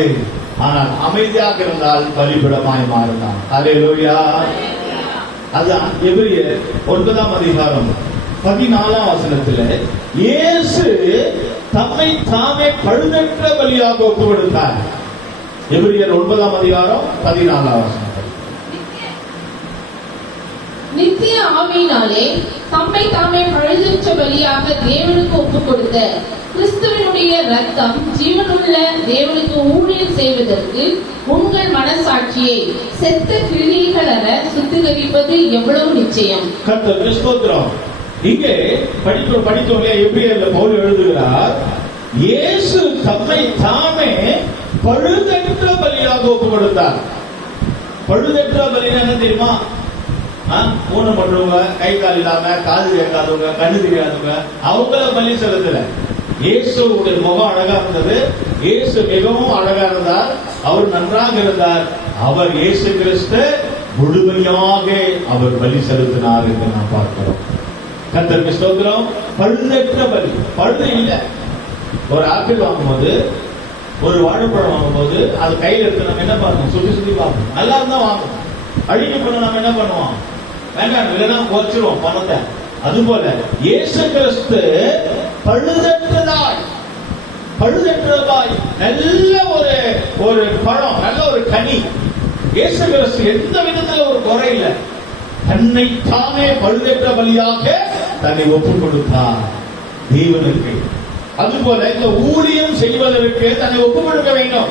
ஆனால் அமைதியாக இருந்தால் பலிபீடமாய் மாறினார். அல்லேலூயா. அதுதான் எபிரேயர் 9ஆம் அதிகாரம் 14ஆம் வசனத்துல இயேசு தம்மை தாமே பழுதற்ற பலியாக ஒப்பு கொடுத்தார். எபிரேயர் 9ஆம் அதிகாரம் 14ஆம் வசனம். நித்திய ஆவியினாலே தம்மை தாமே பழுதற்ற பலியாக தேவனுக்கு ஒப்பு கொடுத்த கிறிஸ்துவினுடைய ரத்தம் ஜீவனுள்ள தேவனுக்கு ஊழியம் செய்வதற்கு உங்கள் மனசாட்சியை செத்த கிரியைகளற சுத்திகரிப்பது எவ்வளவு நிச்சயம். கர்த்தருக்கு ஸ்தோத்திரம். இங்கே படித்தோம் எபிரேயர்ல பவுல் எழுதுகிறார், இயேசு தம்மை தாமே பழுதற்ற பலியாக ஒப்பு கொடுத்தார். பழுதற்ற பலினா என்ன தெரியுமா? ஊனம் பண்றவங்க, கை கால் இல்லாம, காது கேட்காதவங்க, கண்ணு தெரியாதவங்க, அவங்கள பலி செலுத்தல. இயேசுடைய முகம் அழகா இருந்தது. இயேசு மிகவும் அழகா இருந்தார். அவர் நன்றாக இருந்தார். அவர் இயேசு கிறிஸ்து முழுமையாக அவர் பலி செலுத்தினார் என்று நாம் பார்க்கிறோம். கர்த்தருக்கு ஸ்தோத்திரம். பழுதற்ற பலி. பழுது இல்லை. ஒரு ஆப்பிள் வாங்கும்போது, ஒரு வாழைப்பழம் வாங்கும்போது அது கையில் எடுத்து நம்ம என்ன பண்ணணும்? சுத்தி சுத்தி பார்க்கணும். நல்லா இருந்தா வாங்கணும். அழிக்க பண்ண நம்ம என்ன பண்ணுவோம்? வேண்டாம், இல்லைன்னா குறைச்சிருவோம் பணத்தை. அதுபோல இயேசு கிறிஸ்து பழுதற்றதாய் நல்ல ஒரு பழம், நல்ல ஒரு கனி. இயேசு கிறிஸ்து எந்த விதத்துல ஒரு குறை இல்லை. தன்னை தாமே பழுதற்ற பலியாக தன்னை ஒப்பு கொடுத்தார் தேவனுக்கு. அதுபோல இந்த ஊழியம் செய்வதற்கு தன்னை ஒப்பு கொடுக்க வேண்டும்.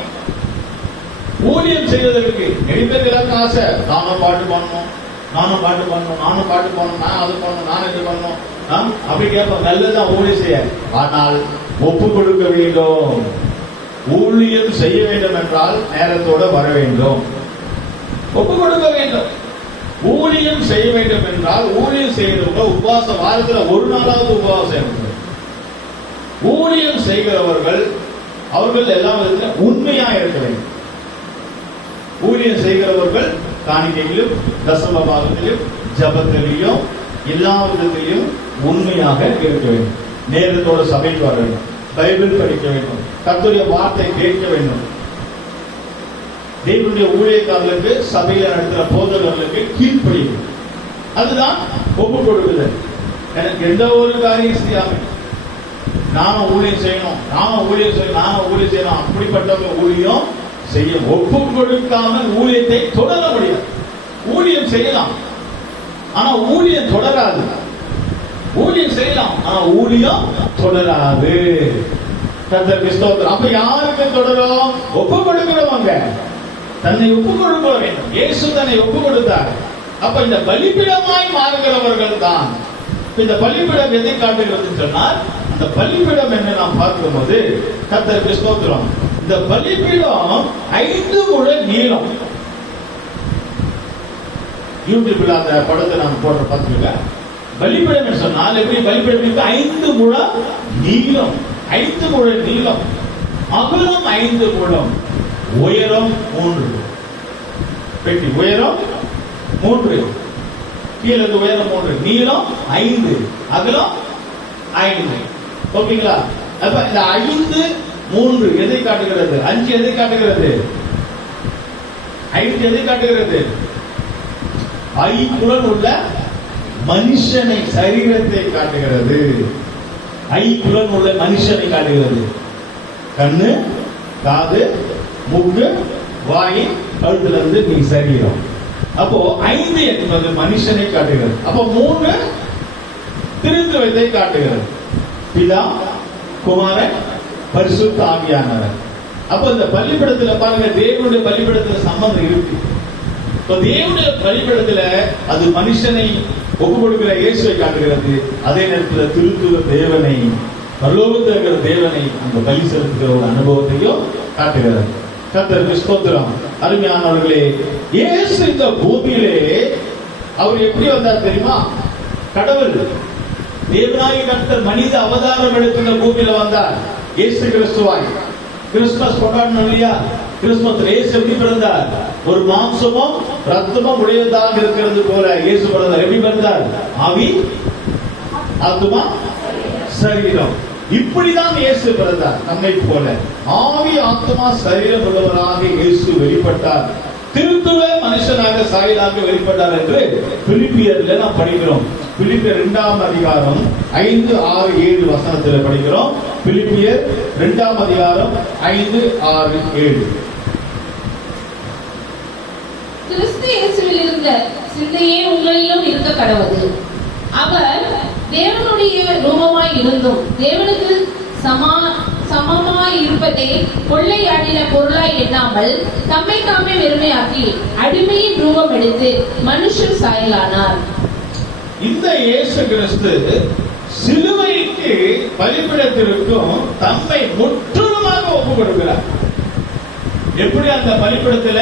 ஊழியம் செய்வதற்கு நிறைய பேருக்கு ஆசை, நானும் பாட்டு பண்ணணும், நானும் பாட்டு பண்ணணும், நானும் பாட்டு பண்ணணும், நான் அது பண்ணணும், நான் இது பண்ணணும், அப்படி கேட்போம். நல்லதான் ஊழியம் செய்ய. ஆனால் ஒப்பு கொடுக்க வேண்டும். ஊழியம் செய்ய வேண்டும் என்றால் நேரத்தோட வர வேண்டும். ஒப்பு கொடுக்க வேண்டும். ஊழியம் செய்ய வேண்டும் என்றால் ஊழியம் செய்யறவங்க உபவாசம், வாரத்துல ஒரு நாளாவது உபவாசம். ஊழியம் செய்கிறவர்கள் அவர்கள் எல்லா விதத்திலும் உண்மையா இருக்க வேண்டும். ஊழியம் செய்கிறவர்கள் காணிக்கையிலும், தசம பாகத்திலும், ஜபத்திலையும், எல்லா விதத்திலையும் உண்மையாக இருக்க வேண்டும். நேரத்தோட சபைக்கு வர வேண்டும். பைபிள் படிக்க வேண்டும். கர்த்தருடைய வார்த்தை கேட்க வேண்டும். தேவனுடைய ஊழியக்காரர்களுக்கு, சபையில நடத்துகிற போதகர்களுக்கு கீழ்ப்படியும். அதுதான் ஒப்பு கொடுக்குதல். எனக்கு எந்த ஒரு காரியம் செய்யாம நானும் ஊழியம் செய்யணும், நானும் ஊழியம் செய்யணும், அப்படிப்பட்ட ஊழியம் செய்ய ஒப்பு கொடுக்காமல் ஊழியத்தை தொடர முடியாது. ஊழியம் செய்யலாம், ஆனா ஊழியம் தொடராது. ஊழியம் செய்யலாம், ஆனா ஊழியம் தொடராது. கர்த்தருக்கு ஸ்தோத்திரம். அப்ப யாருக்கு தொடரும்? ஒப்பு கொடுக்கிறவங்க தன்னை ஒப்பு கொடுக்க வேண்டும். இயேசு தன்னை ஒப்பு கொடுத்தார். அப்ப இந்த பலிபீடமாய் மாறுகிறவர்கள் தான். இந்த பலிபீடம் எதை காட்டுகிறது சொன்னால், அந்த பலிபீடம் என்று நாம் பார்க்கும்போது கர்த்தருக்கு ஸ்தோத்திரம், இந்த பலிபீடம் 5 முழ நீளம். யூடியூப்ல அந்த படத்தை நாம் போடுற பார்த்துருக்க. பலிபீடம் சொன்னால் எப்படி? பலிபீடம் 5 முழ நீளம். 5 முழ நீளம், அகலம் 5 முழம், உயரம் 3. பெட்டி உயரம் 3, கீழே உயரம் 3, நீளம் 5, அகலம் 5. ஓகேங்களா? அப்ப இந்த 5, 3 எதை காட்டுகிறது? 5 எதை காட்டுகிறது? 5 எதை காட்டுகிறது? ஐம்புலன் உள்ள மனுஷனை, சரீரத்தை காட்டுகிறது. ஐம்புலன் உள்ள மனுஷனை காட்டுகிறது. கண்ணு, காது, மூக்கு, வாய், கழுத்துல இருந்து நீ சரீரம். அப்போ 5 என்பது மனுஷனை காட்டுகிறது. அப்போ 3 திருத்துவத்தை காட்டுகிறது. பிதா, குமாரன், பரிசுத்த ஆவியானவர். அப்போ இந்த பலிபீடத்துல பாருங்க, தேவனுடைய பலிபீடத்துல சம்பந்தம் இருக்கு. இப்போ தேவனுடைய பலிபீடத்துல அது மனுஷனை ஒப்பு கொடுக்கிற இயேசுவை காட்டுகிறது. அதே நேரத்தில் திருத்துவ தேவனை, பரலோகத்தில் இருக்கிற தேவனை அந்த பலி செலுத்துகிற ஒரு அனுபவத்தையும் காட்டுகிறது. கர்த்தருக்கு ஸ்தோத்திரம். அருமையானவர்களே, இயேசு இந்த பூமியிலே அவர் எப்படி வந்தார் தெரியுமா? கடவுள் தேவனாகி கர்த்தர் மனித அவதாரம் எடுத்து இந்த பூமியில வந்தார். இயேசு கிறிஸ்துவாய். கிறிஸ்துமஸ் கொண்டாடணும் இல்லையா? கிறிஸ்துமஸ் இயேசு எப்படி பிறந்தார்? ஒரு மாம்சமும் ரத்தமும் உடையதாக இருக்கிறது போல இயேசு பிறந்தார். எப்படி பிறந்தார்? ஆவி, ஆத்துமா, சரீரம். இப்படிதான் இயேசு பிறந்தார். நம்மை போல ஆவி, ஆத்துமா, சரீரம் உள்ளவராக இயேசு வெளிப்பட்டார். திருத்துவ மனுஷனாக சாயலாக வெளிப்பட்டார் என்று பிலிப்பியர்ல நாம் படிக்கிறோம். பிலிப்பியர் 2ஆம் அதிகாரம் 5, 6, 7 வசனத்தில் படிக்கிறோம். பிலிப்பியர் 2ஆம் அதிகாரம் 5, 6, 7. கிறிஸ்து இயேசுவில் இருந்த சிந்தையே உங்களிலும் இருக்க கடவுது. அவர் தேவனுடைய ரூபமாய் இருந்தும் தேவனுக்கு சமமாய் இருப்பதை கொள்ளையாடின பொருளாய் எண்ணாமல் தம்மை தாமே வெறுமையாக்கி அடிமையின் ரூபம் எடுத்து மனுஷர் சாயலானார். இந்த இயேசு கிறிஸ்து சிலுவைக்கு பலிபீடத்திற்கும் தம்மை முற்றிலுமாக ஒப்பு கொடுக்கிறார். எப்படி அந்த பலிபீடத்துல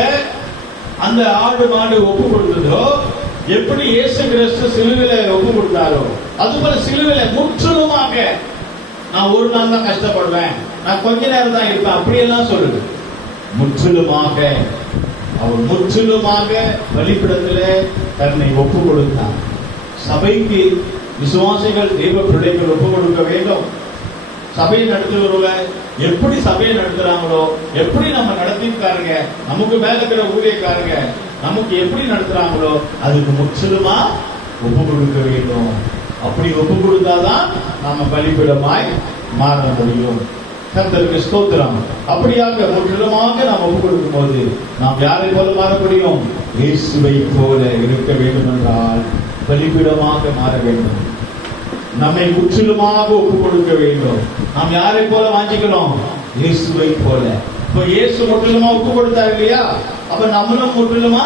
அந்த ஆடு மாடு ஒப்பு கொடுத்ததோ, எப்படி இயேசு கிறிஸ்து சிலுவையில ஒப்பு கொடுத்தாரோ, அதுபோல சிலுவையில முற்றிலுமாக நான் ஒரு நாள் தான் கஷ்டப்படுவேன், நான் கொஞ்ச நேரம் தான் இருப்பேன், அப்படியெல்லாம் சொல்லுது. முற்றிலுமாக அவர் முற்றிலுமாக பலிபீடத்துல தன்னை ஒப்பு கொடுத்தார். சபைக்கு விசுவாசிகள், தேவ பிள்ளைகள் ஒப்பு கொடுக்க வேண்டும். சபையை நடத்துகிறவங்க எப்படி சபையை நடத்துறாங்களோ, எப்படி நம்ம நடத்திருக்காருங்க, நமக்கு மேல இருக்கிற ஊழியக்காரங்க நமக்கு எப்படி நடத்துறாங்களோ அதுக்கு முற்றிலுமா ஒப்பு கொடுக்க வேண்டும். அப்படி ஒப்பு கொடுத்தாதான் நாம பலிபீடமாய் மாற முடியும். கர்த்தருக்கு ஸ்தோத்திரம். அப்படியாக முற்றிலுமாக நாம் ஒப்பு கொடுக்கும் போது நாம் யாரை போல மாற முடியும்? இயேசுவை போல இருக்க வேண்டும் என்றால் பலிபீடமாக மாற வேண்டும். நம்மை முற்றிலுமாக ஒப்பு கொடுக்க வேண்டும். நாம் யாரை போல வாஞ்சிக்கணும்? இயேசுவை போல. இப்ப இயேசு முற்றிலுமா ஒப்பு கொடுத்தார் இல்லையா? அப்ப நம்மளும் முற்றிலுமா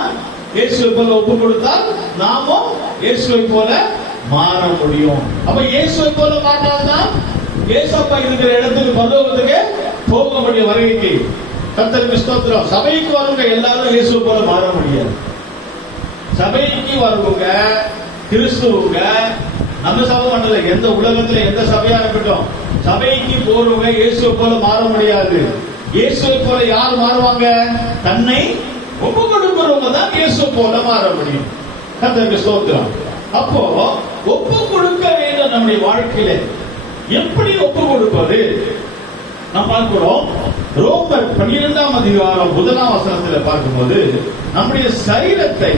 இயேசுவை போல ஒப்பு கொடுத்தால் நாமும் இயேசுவை போல மாற முடியும். அப்ப இயேசுவை போல மாறினால்தான் இயேசப்பா இருக்கிற இடத்துக்கு பரலோகத்துக்கு போக முடியும். வருகைக்கு கர்த்தருக்கு ஸ்தோத்திரம். சபைக்கு வருங்க எல்லாரும் இயேசுவை போல மாற முடியாது. சபைக்கு வருவங்க கிறிஸ்துவங்க நம்ம சபை மண்டல எந்த உலகத்துல எந்த சபையா இருக்கட்டும், சபைக்கு போறவங்க இயேசுவை போல மாற முடியாது. இயேசுவை போல யார் மாறுவாங்க? தன்னை ஒப்பு கொடுக்கிறவங்க தான் இயேசுவை போல மாற முடியும். கர்த்தருக்கு ஸ்தோத்திரம். அப்போ ஒப்பு கொடுக்க வேண்டும். நம்முடைய வாழ்க்கையில எப்படி ஒப்பு கொடுப்பது நாம் பார்க்கிறோம். ரோமர் 12ஆம் அதிகாரம் 1ஆம் வசனத்தில் பார்க்கும்போது நம்முடைய சரீரத்தை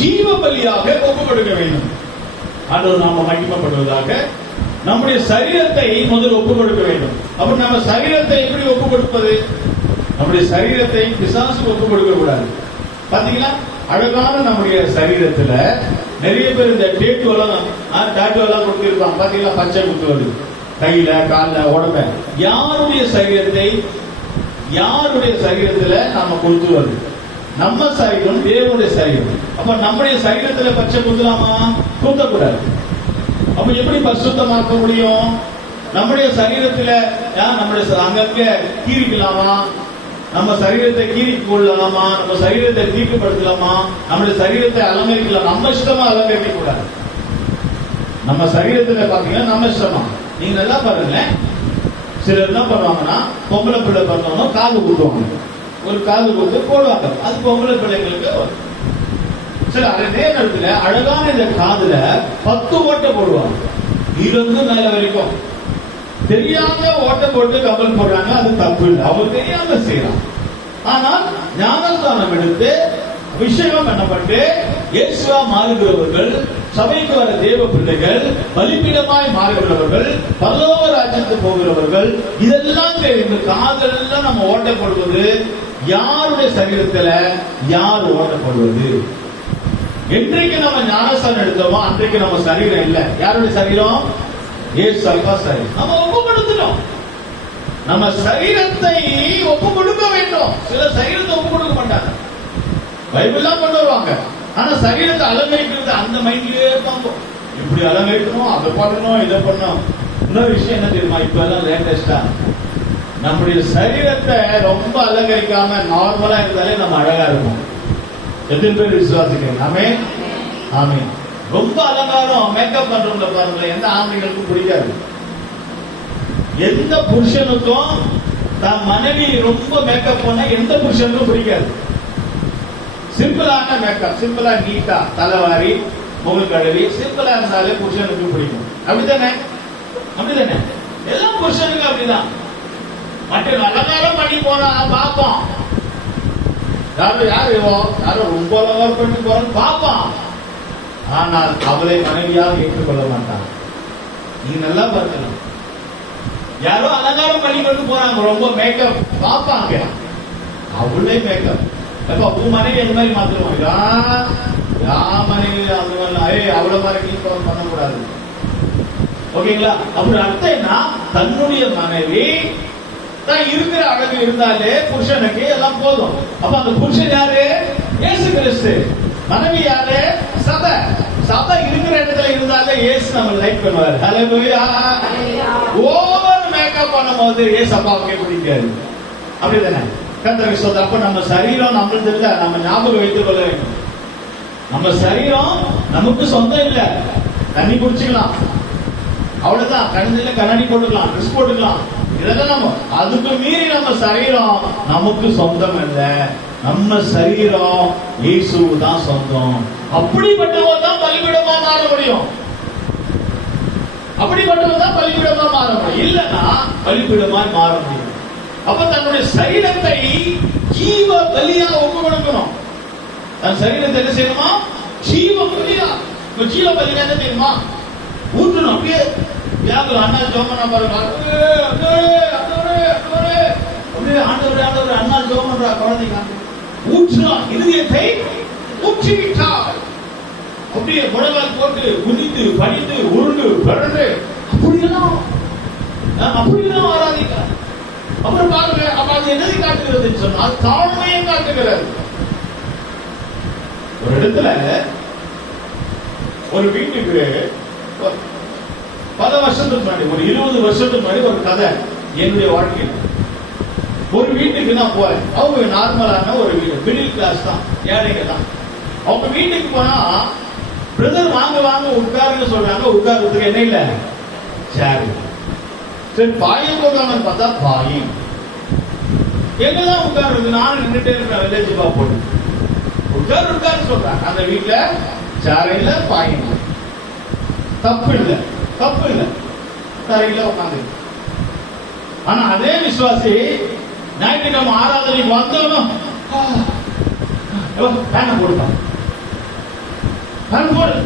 ஜீவ பலியாக ஒப்பு கொடுக்க வேண்டும். ஆண்டவர் நாம மகிமைப்படுவதாக நம்முடைய சரீரத்தை முதல் ஒப்பு கொடுக்க வேண்டும். அப்ப நம்ம சரீரத்தை எப்படி ஒப்பு கொடுப்பது? நம்முடைய சரீரத்தை பிசாசுக்கு ஒப்பு கொடுக்க கூடாது. பாத்தீங்களா, அழகான நம்முடைய சரீரத்துல நிறைய பேர் இந்த டேட்டு எல்லாம் கொடுத்திருப்பாங்க. பாத்தீங்களா, பச்சை குத்துவது கையில, கால்ல, உடம்பு. யாருடைய சரீரத்துல நாம கொடுத்துவது? நம்ம சரீரம் தேவனுடைய சரீரம். அப்ப நம்முடைய சரீரத்துல பச்சை குத்தலாமா? குத்தக்கூடாது. அப்ப எப்படி பரிசுத்தமாக்க முடியும்? நம்முடைய சரீரத்துல நம்முடைய அங்கங்க கீறிக்கலாமா? நம்ம சரீரத்தை கீறி கொள்ளலாமா? நம்ம சரீரத்தை தீட்டுப்படுத்தலாமா? நம்முடைய சரீரத்தை அலங்கரிக்கலாம். நம்ம இஷ்டமா அலங்கரிக்க கூடாது. நம்ம சரீரத்துல பாத்தீங்கன்னா நம்ம இஷ்டமா. நீங்க நல்லா பாருங்க, சிலர் என்ன பண்ணுவாங்கன்னா பொம்பளை பிள்ளை பண்ணோம்னா காது குத்துவாங்க. ஒரு காது குத்து போடுவாங்க. அது பொம்பளை பிள்ளைங்களுக்கு சில அதே நேரத்துல அழகான இந்த காதுல 10 ஓட்டை போடுவாங்க. இருந்து மேல வரைக்கும் தெரியாம ஓட்டை போட்டு கப்பல் போடுறாங்க. அது தப்பு இல்லை, அவங்க தெரியாம செய்யறாங்க. ஆனால் ஞானஸ்தானம் எடுத்து அபிஷேகம் பண்ணப்பட்டு இயேசுவா மாறுகிறவர்கள், சபைக்கு வர தேவ பிள்ளைகள், பலிபீடமாய் மாறுகிறவர்கள், பரலோக ராஜ்யத்துக்கு போகிறவர்கள், இதெல்லாம் தெரியும். காதெல்லாம் நம்ம ஓட்டப்படுவது யாருடைய சரீரத்துல, யார் ஓட்டப்படுவது? என்றைக்கு நம்ம ஞானஸ்தானம் எடுத்தோமோ அன்றைக்கு நம்ம சரீரம் இல்ல. யாருடைய சரீரம்? இயேசு அப்பா சரீரம். நம்ம ஒப்பு கொடுத்துட்டோம். நம்ம சரீரத்தை ஒப்பு கொடுக்க வேண்டும். சில சரீரத்தை ஒப்பு கொடுக்க மாட்டாங்க, பைபிள்லாம் கொண்டு வருவாங்க. ஆனா சரீரத்தை அலங்கரிக்கிறது அந்த மைண்ட்லயே இருப்பாங்க. இப்படி அலங்கரிக்கணும், அதை பண்ணணும், இதை பண்ணணும். இன்னொரு விஷயம் என்ன தெரியுமா? இப்ப எல்லாம் லேட்டஸ்டா நம்முடைய சரீரத்தை ரொம்ப அலங்கரிக்காம நார்மலா இருந்தாலே நம்ம அழகா இருக்கும். எத்தனை பேர் விசுவாசிக்கிறீங்க? ஆமென், ஆமென். ரொம்ப அலங்காரம் மேக்கப் பண்றவங்க பாருங்க, எந்த ஆண்களுக்கும் பிடிக்காது. எந்த புருஷனுக்கும் தான் மனைவி ரொம்ப மேக்கப் பண்ண எந்த புருஷனுக்கும் பிடிக்காது. சிம்பிளான மேக்கப், சிம்பிளா நீட்டா தலைவாரி முகம் கழுவி சிம்பிளா இருந்தாலே புருஷனுக்கு பிடிக்கும். அப்படித்தானே? அப்படித்தானே? எல்லாம் புருஷனுக்கு அப்படிதான். மற்ற அலங்காரம் பண்ணி போனா பாப்போம், யாரோ ரொம்ப அலங்காரம் பண்ணி போறான்னு பாப்பான். ஆனால் அவளை மனைவியாக ஏற்றுக்கொள்ள மாட்டான். நீங்க நல்லா பார்க்கலாம். யாரோ அலங்காரம் பண்ணி கொண்டு போறாங்க, ரொம்ப மேக்கப் பாப்பாங்க, அவளே மேக்கப். அப்ப உன் மனைவி அந்த மாதிரி மாத்திருவாங்க. மனைவி அவ்வளவு மாதிரி பண்ணக்கூடாது. ஓகேங்களா? அப்படி அர்த்தம் என்ன? தன்னுடைய மனைவி தான் இருக்கிற அழகு இருந்தாலே புருஷனுக்கு எல்லாம் போதும். அப்ப அந்த புருஷன் யாரு? இயேசு கிறிஸ்து. மனைவி யாரு? சபை. சபை இருக்கிற இடத்துல இருந்தாலே இயேசு நம்ம லைக் பண்ணுவார். ஹல்லேலூயா. ஓவர் மேக்கப் பண்ணும்போது இயேசு அப்பாவுக்கே பிடிக்காது. அப்படிதானே? கர்த்தருக்கு ஸ்தோத்திரம். அப்ப நம்ம சரீரம் நம்மளுக்கு இல்ல, நம்ம ஞாபகம் வைத்துக் கொள்ள வேண்டும். நம்ம சரீரம் நமக்கு சொந்தம் இல்ல. தண்ணி குடிச்சுக்கலாம், அவ்வளவுதான். கண்ணதில கண்ணாடி போட்டுக்கலாம், ட்ரெஸ் போட்டுக்கலாம், இதெல்லாம் நம்ம. அதுக்கு மீறி நம்ம சரீரம் நமக்கு சொந்தம் இல்ல. நம்ம சரீரம் இயேசு தான் சொந்தம். அப்படிப்பட்டவன் தான் பலிபீடமா மாற முடியும். அப்படிப்பட்டவன் தான் பலிபீடமா மாற முடியும். இல்லன்னா பலிபீடமாய் மாற முடியும். அப்ப தன்னுடைய சரீரத்தை ஜீவ பலியா ஒப்பு கொடுக்கணும். தன் சரீரத்தை என்ன செய்யணுமா? ஜீவ பலியா. ஜீவ பலியா என்ன தெரியுமா? ஊற்றணும். அப்படியே வியாகுல அண்ணா ஜோமனா பாருங்க, அப்படியே ஆண்டவரே ஆண்டவரே அண்ணா ஜோமன்றா குழந்தைங்க ஊற்றணும். இருதயத்தை ஊற்றி விட்டார். அப்படியே முழங்கால் போட்டு குதித்து பணிந்து உருண்டு பிறந்து அப்படியெல்லாம் ஆராதிக்கிறார். அப்புறம் பாருங்க, அப்ப அது என்னதை காட்டுகிறது சொன்னால் தாழ்மையை காட்டுகிறது. ஒரு இடத்துல ஒரு வீட்டுக்கு பல வருஷத்துக்கு முன்னாடி, ஒரு 20 வருஷத்துக்கு முன்னாடி ஒரு கதை என்னுடைய வாழ்க்கையில். ஒரு வீட்டுக்கு நான் போறேன். அவங்க நார்மலான ஒரு வீடு, மிடில் கிளாஸ் தான், ஏழைங்க தான். அவங்க வீட்டுக்கு போனா பிரதர் வாங்க வாங்க உட்காருன்னு சொல்றாங்க. உட்கார்றதுக்கு என்ன இல்ல, சேர். சரி பாயம் போடுறாங்கன்னு பார்த்தா பாயம் எங்கதான் உட்கார்றது? நான் நின்றுட்டே இருக்கிறேன். வில்லேஜ் பா போட்டு உட்காரு சொல்றாங்க. அந்த வீட்டுல சேர் இல்ல, பாயம் இல்ல. தப்பு இல்ல, தப்பு இல்ல, தரையில உட்காந்து. ஆனா அதே விசுவாசி ஞாயிற்றுக்கிழமை ஆராதனைக்கு வந்தோம், போடுப்பான், போடு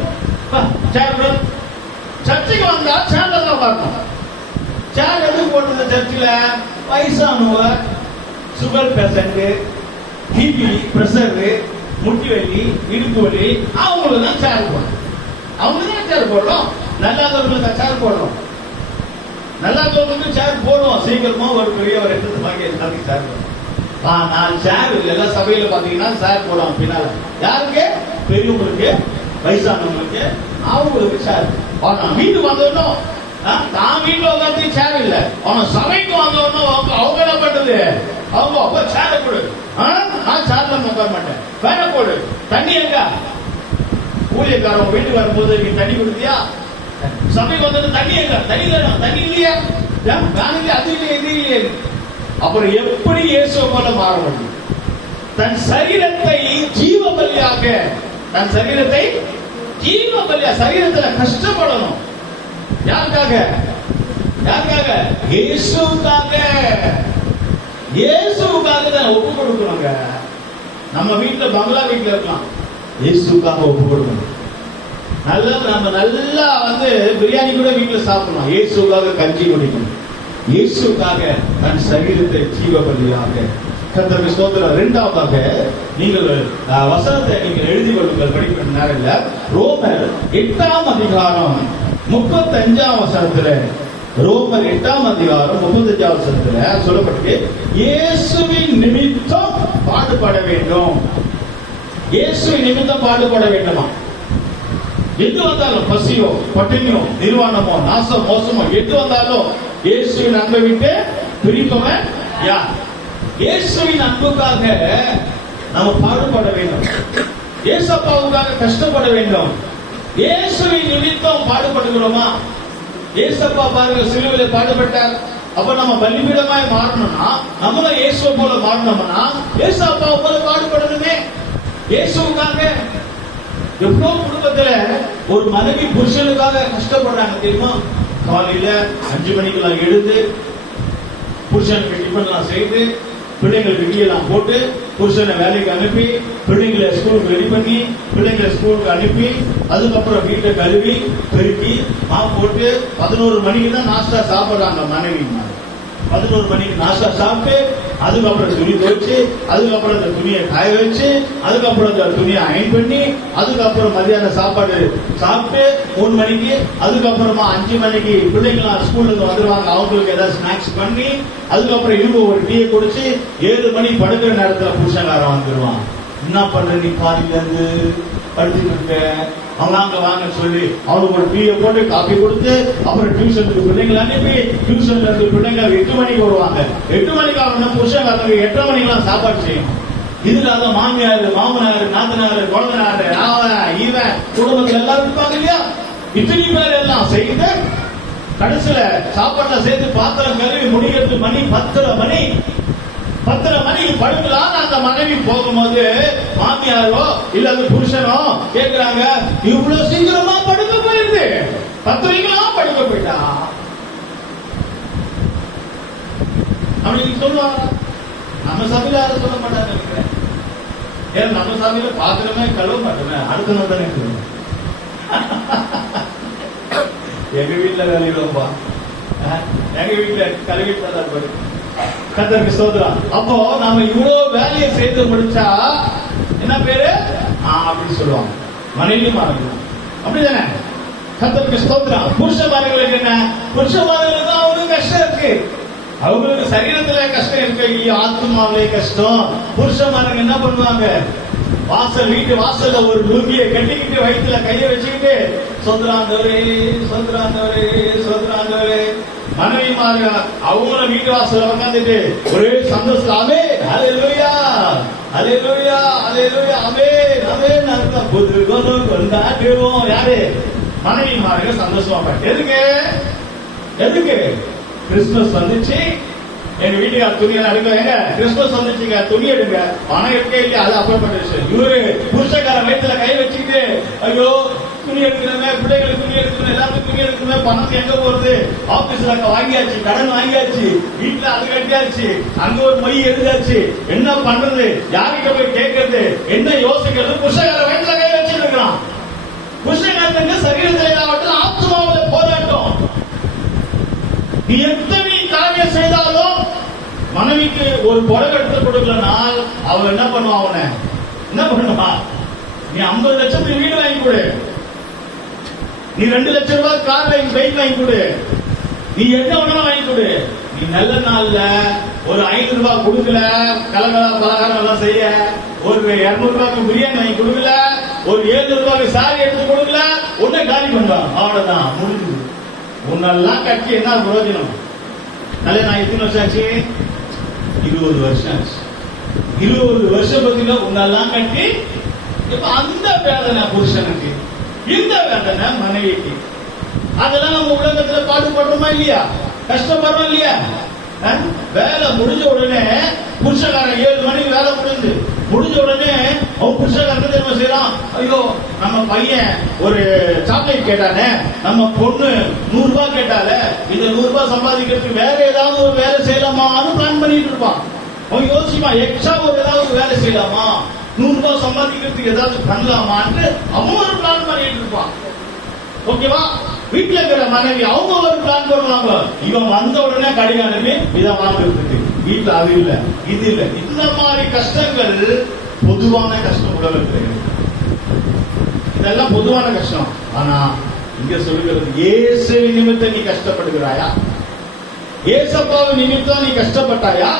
சேர். சர்ச்சுக்கு வந்தா சேர்ல தான் பார்க்கணும். சேர் எதுக்கு போடுறது? சர்ச்சில் வயசானவங்க, சுகர் பேஷண்ட், பிபி, பிரஷர், முட்டி வலி, இடுப்பு வலி, அவங்களுக்கு தான் சேர் போடுறோம். அவங்க தான் சேர் போடுறோம். நல்லாதவர்களுக்கு சேர் போடுறோம். நல்லாதவர்களுக்கு சேர் போடுவோம். சீக்கிரமா ஒரு பெரிய ஒரு இடத்துல வாங்கி எல்லாத்தையும் சேர் போடுறோம். ஆனால் சேர் எல்லா சபையில பாத்தீங்கன்னா சேர் போடுவாங்க பின்னால. யாருக்கு? பெரியவங்களுக்கு, வயசானவங்களுக்கு, அவங்களுக்கு சேர். வீட்டுக்கு வந்தோம், தான் வீட்டுல உட்காந்து சேர் இல்ல. அவன் சபைக்கு வந்தோம், அவங்க என்ன பண்றது? அவங்க அப்ப சேர போடு. நான் சேர்ல உட்கார மாட்டேன், வேற போடு. தண்ணி எங்க? ஊழியக்காரன் வீட்டுக்கு வரும்போது நீ தண்ணி கொடுத்தியா? சபைக்கு வந்தது தண்ணி எங்க? தண்ணி வேணும். தண்ணி இல்லையா? அது இல்லையே, இது இல்லையே. அப்புறம் எப்படி இயேசுவை போல மாற முடியும்? தன் சரீரத்தை ஜீவ பலியாக, தன் சரீரத்தை ஜீவ பலியா, சரீரத்துல கஷ்டப்படணும். யாருக்காக? யாருக்காக? இயேசுக்காக. இயேசுக்காக தான் ஒப்பு கொடுக்கணுங்க. நம்ம வீட்டுல பங்களா வீட்டுல இருக்கலாம், இயேசுக்காக ஒப்பு கொடுக்கணும். நம்ம நல்லா பிரியாணி கூட வீட்டுல சாப்பிடணும். இயேசுக்காக கஞ்சி குடிக்கணும். இயேசுக்காக தன் சரீரத்தை ஜீவ பலியாக. கர்த்தருக்கு ஸ்தோத்திரம். இரண்டாவதாக நீங்கள் வசனத்தை நீங்கள் எழுதி கொள்ளுங்கள், படிக்கிற நேரம் இல்ல. ரோமர் 8ஆம் அதிகாரம் 35ஆம் வசனத்துல, ரோமர் 8ஆம் அதிகாரம் 35ஆம் வசனத்துல சொல்லப்பட்டு, இயேசுவின் நிமித்தம் பாடுபட வேண்டும். இயேசுவின் நிமித்தம் பாடுபட வேண்டுமா? எது வந்தாலும், பசியோ பட்டினியோ நிர்வாணமோ நாசம் மோசமோ எது வந்தாலும் இயேசுவின் அன்பை விட்டு பிரிப்பவன் யார்? இயேசுவின் அன்புக்காக நம்ம பாடுபட வேண்டும். இயேசப்பாவுக்காக கஷ்டப்பட வேண்டும். இயேசுவின் நிமித்தம் பாடுபடுகிறோமா? இயேசப்பா பாருங்க, சிலுவையில பாடுபட்டார். அப்ப நம்ம பலிபீடமாய் மாறணும்னா, நம்மளும் இயேசுவை போல மாறணும்னா இயேசப்பாவை போல பாடுபடணுமே. இயேசுவுக்காக எவ்வளவு குடும்பத்துல ஒரு மனைவி புருஷனுக்காக கஷ்டப்படுறாங்க தெரியுமா? காலையில 5 மணிக்கெல்லாம் எழுந்து புருஷனுக்கு டிஃபன் எல்லாம் செய்து, பிள்ளைங்களுக்கு டீயெல்லாம் போட்டு, புருஷனை வேலைக்கு அனுப்பி, பிள்ளைங்களை ஸ்கூலுக்கு ரெடி பண்ணி, பிள்ளைங்களை ஸ்கூலுக்கு அனுப்பி, அதுக்கப்புறம் வீட்டை கழுவி பெருக்கி போட்டு 11 மணிக்கு தான் நாஸ்டா சாப்பிடுறாங்க மனைவி. 11 மணிக்கு நாஸ்டா சாப்பிட்டு, அதுக்கப்புறம் துணி துவைச்சு, அதுக்கப்புறம் அந்த துணியை காய வச்சு, அதுக்கப்புறம் அந்த துணியை அயன் பண்ணி, அதுக்கப்புறம் மதியான சாப்பாடு சாப்பிட்டு 3 மணிக்கு, அதுக்கப்புறமா 5 மணிக்கு பிள்ளைங்களாம் ஸ்கூல்ல இருந்து வந்துருவாங்க, அவங்களுக்கு ஏதாவது ஸ்நாக்ஸ் பண்ணி, அதுக்கப்புறம் இரும்பு ஒரு டீயை குடிச்சு 7 மணி படுக்கிற நேரத்துல புருஷங்காரன் வந்துருவான். என்ன பண்ற நீ பாதியில இருந்து படுத்துட்டு இருக்க, அவங்க அங்க வாங்க சொல்லி அவனுக்கு ஒரு டீயை போட்டு காப்பி கொடுத்து, அப்புறம் டியூஷனுக்கு பிள்ளைங்களை அனுப்பி, டியூஷன்ல இருந்து பிள்ளைங்க 8 மணிக்கு வருவாங்க. 8 மணிக்கு அவங்க புருஷங்காரங்க 8:30 மணிக்கெல்லாம் சாப்பாடு செய்யணும். இதுல அந்த மாமியார் மாமனார் நாத்தனார் குழந்தைனாரு அவன் இவன் குடும்பத்துல எல்லாரும் இருப்பாங்க இல்லையா? இத்தனை பேர் எல்லாம் செய்து கடைசியில சாப்பாட்டுல சேர்த்து பாத்திரம் கழுவி முடிக்கிறது மணி 10:30 மணி. 10:30 மணிக்கு படுக்கலான்னு அந்த மனைவி போகும்போது மாமியாரோ இல்ல அந்த புருஷனோ கேட்கிறாங்க, இவ்வளவு சீக்கிரமா படுக்க போயிருது, 10 மணிக்கெல்லாம் படுக்க போயிட்டா அப்படின்னு சொல்லுவாங்க. நம்ம சபையில யாரும் சொல்ல மாட்டாங்க நினைக்கிறேன். ஏன் நம்ம சபையில பாத்திரமே கழுவ மாட்டேன், அடுத்த நாள் தானே கழுவணும். எங்க வீட்டுல கழுவிடுவோம்பா, எங்க வீட்டுல கழுவிட்டு தான் படுக்கும். கர்த்தருக்கு ஸ்தோத்திரம். அப்போ நாம இவ்வளவு வேலையை செய்து முடிச்சா என்ன பேரு அப்படின்னு சொல்லுவாங்க, மனைவிமார்கள். அப்படிதானே? கர்த்தருக்கு ஸ்தோத்திரம். புருஷமார்களுக்கு என்ன? புருஷமார்களுக்கு தான் அவங்களுக்கு கஷ்டம் இருக்கு, அவங்களுக்கு சரீரத்துல கஷ்டம் இருக்கு, ஆத்மாவிலே கஷ்டம். புருஷமார்கள் என்ன பண்ணுவாங்க? வீட்டு வாசல்ல ஒரு லுங்கியை கட்டிக்கிட்டு வயிற்றுல கையை வச்சுக்கிட்டு சொந்தராந்தவரே சொந்தராந்தவரே சொந்தராந்தவரே, மனைவிமாரு அவங்களும் வீட்டு வாசல்ல உட்காந்துட்டு ஒரே சந்தோஷம், ஆமென் ஹல்லேலூயா ஹல்லேலூயா ஹல்லேலூயா ஆமென் ஆமென் புது கோலம் கொண்டாடுவோம். யாரு? மனைவிமாரு சந்தோஷமா பாட்டு. எதுக்கு எதுக்கு? கிறிஸ்துமஸ் வந்துச்சு, எங்க வீட்டுக்கு துணி எல்லாம் எடுக்க, எங்க கிறிஸ்துமஸ் வந்துச்சுங்க துணி எடுங்க, பணம் எடுக்க இல்லையா அது அப்புறப்பட்ட விஷயம். இவரு புருஷக்கார வயிற்றுல கை வச்சுக்கிட்டு ஐயோ துணி எடுக்கிறவங்க, பிள்ளைகளுக்கு துணி எடுக்கணும், எல்லாத்துக்கும் துணி எடுக்கணும், பணம் எங்க போறது? ஆபீஸ்ல வாங்கியாச்சு, கடன் வாங்கியாச்சு, வீட்டுல அது கட்டியாச்சு, அங்க ஒரு மொய் எழுதாச்சு, என்ன பண்றது? யாருக்கிட்ட போய் கேட்கறது? என்ன யோசிக்கிறது? புருஷக்கார வயிற்றுல கை வச்சுட்டு இருக்கிறான். புருஷக்காரங்க சரீரத்தில் ஆத்மாவில போராட்டம். நீ எத்தனை காரியம் செய்தாலும் மனைவிக்கு ஒரு புடவை எடுத்து கொடுக்கலனால் அவன் என்ன பண்ணுவான்? அவனை என்ன பண்ணுவா? நீ 50 லட்சத்துக்கு வீடு வாங்கி கொடு, நீ 2 லட்சம் ரூபாய் கார் வாங்கி பைக் வாங்கி கொடு, நீ என்ன வேணாலும் வாங்கி கொடு. நீ நல்ல நாள்ல ஒரு 500 ரூபாய் கொடுக்கல, கலகலா பலகாரம் எல்லாம் செய்ய, ஒரு 200 ரூபாய்க்கு பிரியாணி வாங்கி கொடுக்கல, ஒரு 700 ரூபாய்க்கு சாரி எடுத்து கொடுக்கல, உடனே காலி பண்ணுவான். அவ்வளவுதான், முடிஞ்சது. உன்னெல்லாம் கட்சி என்ன பிரயோஜனம்? கல்யாணம் எத்தனை வருஷம் ஆச்சு? 20 வருஷம் ஆச்சு. 20 வருஷம் பத்தில உன்னெல்லாம் கட்டி, இப்ப அந்த வேதனை புருஷனுக்கு, இந்த வேதனை மனைவிக்கு. அதெல்லாம் நம்ம உலகத்துல பாடுபடுறோமா இல்லையா? கஷ்டப்படுறோம் இல்லையா? வேலை முடிஞ்ச உடனே புருஷக்காரன் 7 மணிக்கு வேலை முடிஞ்ச உடனே அவன் புருஷக்காரன் தெரியுமா செய்யறான்? ஐயோ நம்ம பையன் ஒரு சாக்லேட் கேட்டானே, நம்ம பொண்ணு 100 ரூபாய் கேட்டால, இந்த 100 ரூபாய் சம்பாதிக்கிறதுக்கு வேற ஏதாவது ஒரு வேலை செய்யலாமான்னு பிளான் பண்ணிட்டு இருப்பான். அவன் யோசிப்பான், எக்ஸ்ட்ரா ஒரு ஏதாவது வேலை செய்யலாமா, ரூபாய் சம்பாதிக்கிறதுக்கு ஏதாவது பண்ணலாமான்னு அவன் ஒரு பிளான் பண்ணிட்டு இருப்பான். ஓகேவா? வீட்டுல இருக்கிற மனைவி அவங்க ஒரு பிளான் பண்ணுவாங்க. இவன் வந்த உடனே கடிகாரமே இதை வாங்குறதுக்கு. வீட்டுல அது இல்ல, இது இல்ல. இந்த மாதிரி கஷ்டங்கள் பொதுவான கஷ்டம் உலகத்துல. இதெல்லாம் பொதுவான கஷ்டம். ஆனா இங்க சொல்லுகிறது, இயேசு நிமித்தம் நீ கஷ்டப்படுகிறாயா? ஏசப்பாவின் நிமித்தம் நீ கஷ்டப்பட்டாயா?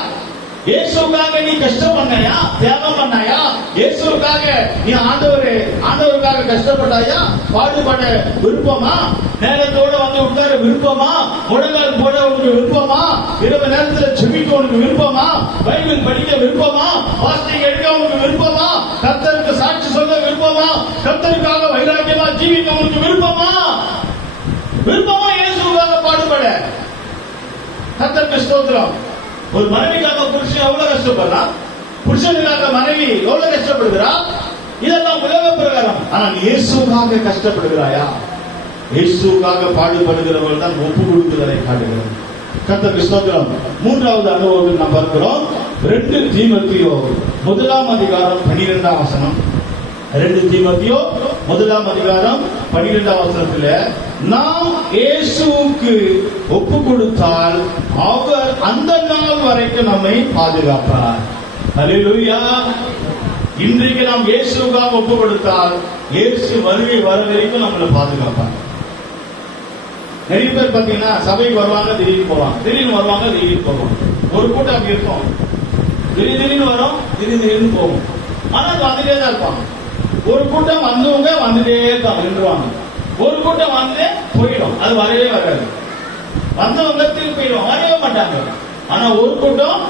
இயேசுக்காக நீ கஷ்டம் பண்ணாயா? தியாகம் பண்ணாயா? இயேசுக்காக நீ ஆண்டவருக்காக கஷ்டப்பட்டாயா? பாடுபட விருப்பமா? நேரத்தோட வந்து உட்கார விருப்பமா? முழங்கால் போட உனக்கு விருப்பமா? இரவு நேரத்தில் செபிக்க உனக்கு விருப்பமா? பைபிள் படிக்க விருப்பமா? வாஸ்டிங் எடுக்க உனக்கு விருப்பமா? கர்த்தருக்கு சாட்சி சொல்ல விருப்பமா? கர்த்தருக்காக வைராக்கியமா ஜீவிக்க உனக்கு விருப்பமா? விருப்பமா இயேசுக்காக பாடுபட? கர்த்தருக்கு ஸ்தோத்திரம். ஒரு மனைவிக்காக புருஷன் எவ்வளவு கஷ்டப்படுறான், புருஷனுக்காக மனைவி எவ்வளவு கஷ்டப்படுகிறா, இதெல்லாம் உலக பிரகாரம். ஆனால் இயேசுக்காக கஷ்டப்படுகிறாயா? இயேசுக்காக பாடுபடுகிறவர்கள் தான் ஒப்பு கொடுக்குதலை காட்டுகிறோம். கர்த்தருக்கு ஸ்தோத்திரம். மூன்றாவது அனுபவத்தில் நாம் பார்க்கிறோம் 2 தீமோத்தேயு 1 அதிகாரம் 12 வசனம். 2 தீமோத்தேயு 1 அதிகாரம் 12 வசனத்துல, நாம் இயேசுவுக்கு ஒப்பு கொடுத்தால் அவர் அந்த நாள் வரைக்கும் நம்மை பாதுகாப்பார். ஹல்லேலூயா. இன்றைக்கு நாம் இயேசுவுக்காக ஒப்பு கொடுத்தால் இயேசு வருகை வர வரைக்கும் நம்மளை பாதுகாப்பார். நிறைய பேர் பாத்தீங்கன்னா சபைக்கு வருவாங்க, திடீர்னு போவாங்க, திடீர்னு வருவாங்க, திடீர்னு போவாங்க. ஒரு கூட்டம் அப்படி இருக்கும், திடீர்னு வரும், திடீர்னு போகும். ஆனா அது வந்துட்டே தான் இருப்பாங்க. ஒரு கூட்டம் வந்தவங்க வந்துட்டே இருப்பாங்க, நின்றுவாங்க. ஒரு கூட்டம் வந்து போயிடும், அது வரவே வராது. வந்தவங்க திருப்பி போயிடும், வரவே மாட்டாங்க. ஆனா ஒரு கூட்டம்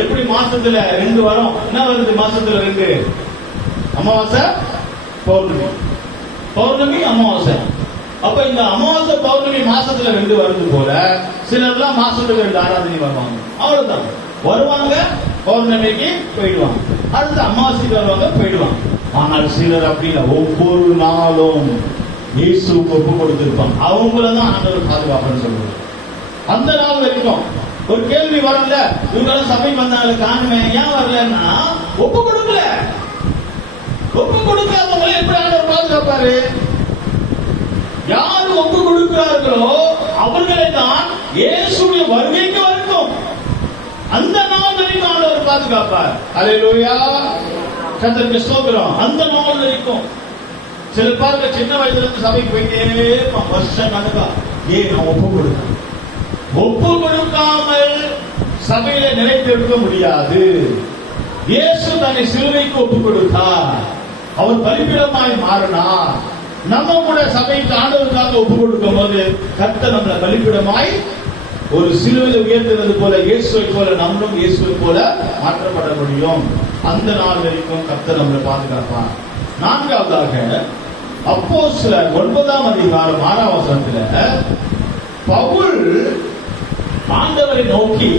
எப்படி மாசத்துல 2 வரும். என்ன வருது மாசத்துல 2? அமாவாசை, பௌர்ணமி. பௌர்ணமி, அமாவாசை. அப்ப இந்த அமாவாசை பௌர்ணமி மாசத்துல 2 வருது போல சிலர்லாம் மாசத்துக்கு 2 ஆராதனை வருவாங்க. அவ்வளவுதான் வருவாங்க, பௌர்ணமிக்கு போயிடுவாங்க, அடுத்த அமாவாசைக்கு வருவாங்க, போயிடுவாங்க. ஆனால் சிலர் அப்படின்னா ஒவ்வொரு நாளும் இயேசுவுக்கு ஒப்பு கொடுத்திருப்பாங்க. அவங்களதான் ஆண்டவர் பாதுகாப்புன்னு சொல்லுவாங்க. அந்த நாள் வரைக்கும் ஒரு கேள்வி வரல, இவங்க சபைக்கு வந்தாங்க காணுமே, ஏன் வரலன்னா ஒப்பு கொடுக்கல. ஒப்பு கொடுக்காதவங்களை எப்படி ஆண்டவர் பாதுகாப்பாரு? யார் ஒப்பு கொடுக்கிறார்களோ அவர்களை தான் இயேசுவின் வருகைக்கு வரைக்கும் அந்த நாள் வரைக்கும் ஆண்டவர் பாதுகாப்பார். அல்லேலூயா. கர்த்தருக்கு ஸ்தோத்திரம். அந்த நாள் வரைக்கும் சில பாருங்க, சின்ன வயசுல இருந்து சபைக்கு போயிட்டே இருப்பான், வருஷம் கணக்கா. நான் ஒப்பு கொடுக்க, ஒப்பு கொடுக்காமல் சபையில நிலைத்திருக்க முடியாது. இயேசு தன்னை சிலுவைக்கு ஒப்பு கொடுத்தார், அவர் பலிபீடமாய் மாறினார். நம்ம கூட சபைக்கு ஆண்டவருக்காக ஒப்பு கொடுக்கும் போது கர்த்தர் நம்மளை பலிபீடமாய் ஒரு சிலுவையில் உயர்த்துறது போல இயேசுவை போல நம்மளும் இயேசுவை போல மாற்றப்பட முடியும். அந்த நாள் வரைக்கும் கர்த்தர் நம்மளை பாதுகாப்பார். நான்காவதாக அப்போஸ்தலர் 9 அதிகாரம் 6 வசனத்துல பவுல் ஆண்டவரை நோக்கி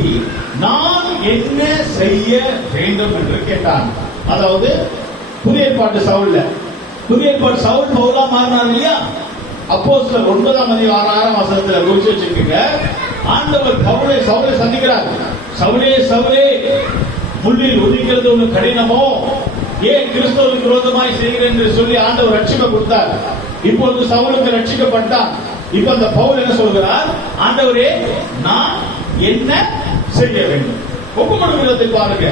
நான் என்ன செய்ய வேண்டும் என்று கேட்டான். அதாவது புதிய ஏற்பாட்டு சவுல்ல, புதிய ஏற்பாட்டு சவுல் பவுலா மாறினார் இல்லையா? அப்போஸ்தலர் 9 அதிகாரம் 6 வசனத்துல குறிச்சு வச்சிருக்கீங்க. ஆண்டவர் சவுலை சந்திக்கிறார். சவுலே சவுலே, முள்ளில் உதிக்கிறது ஒன்று கடினமோ, ஏன் கிறிஸ்துவுக்கு விரோதமாய் செய்கிறேன் என்று சொல்லி ஆண்டவர் ரட்சிக்க கொடுத்தார். இப்பொழுது சவுலுக்கு ரட்சிக்கப்பட்டார். இப்ப அந்த பவுல் என்ன சொல்கிறார்? ஆண்டவரே நான் என்ன செய்ய வேண்டும்? ஒப்பு கொடுக்கிறதை பாருங்க.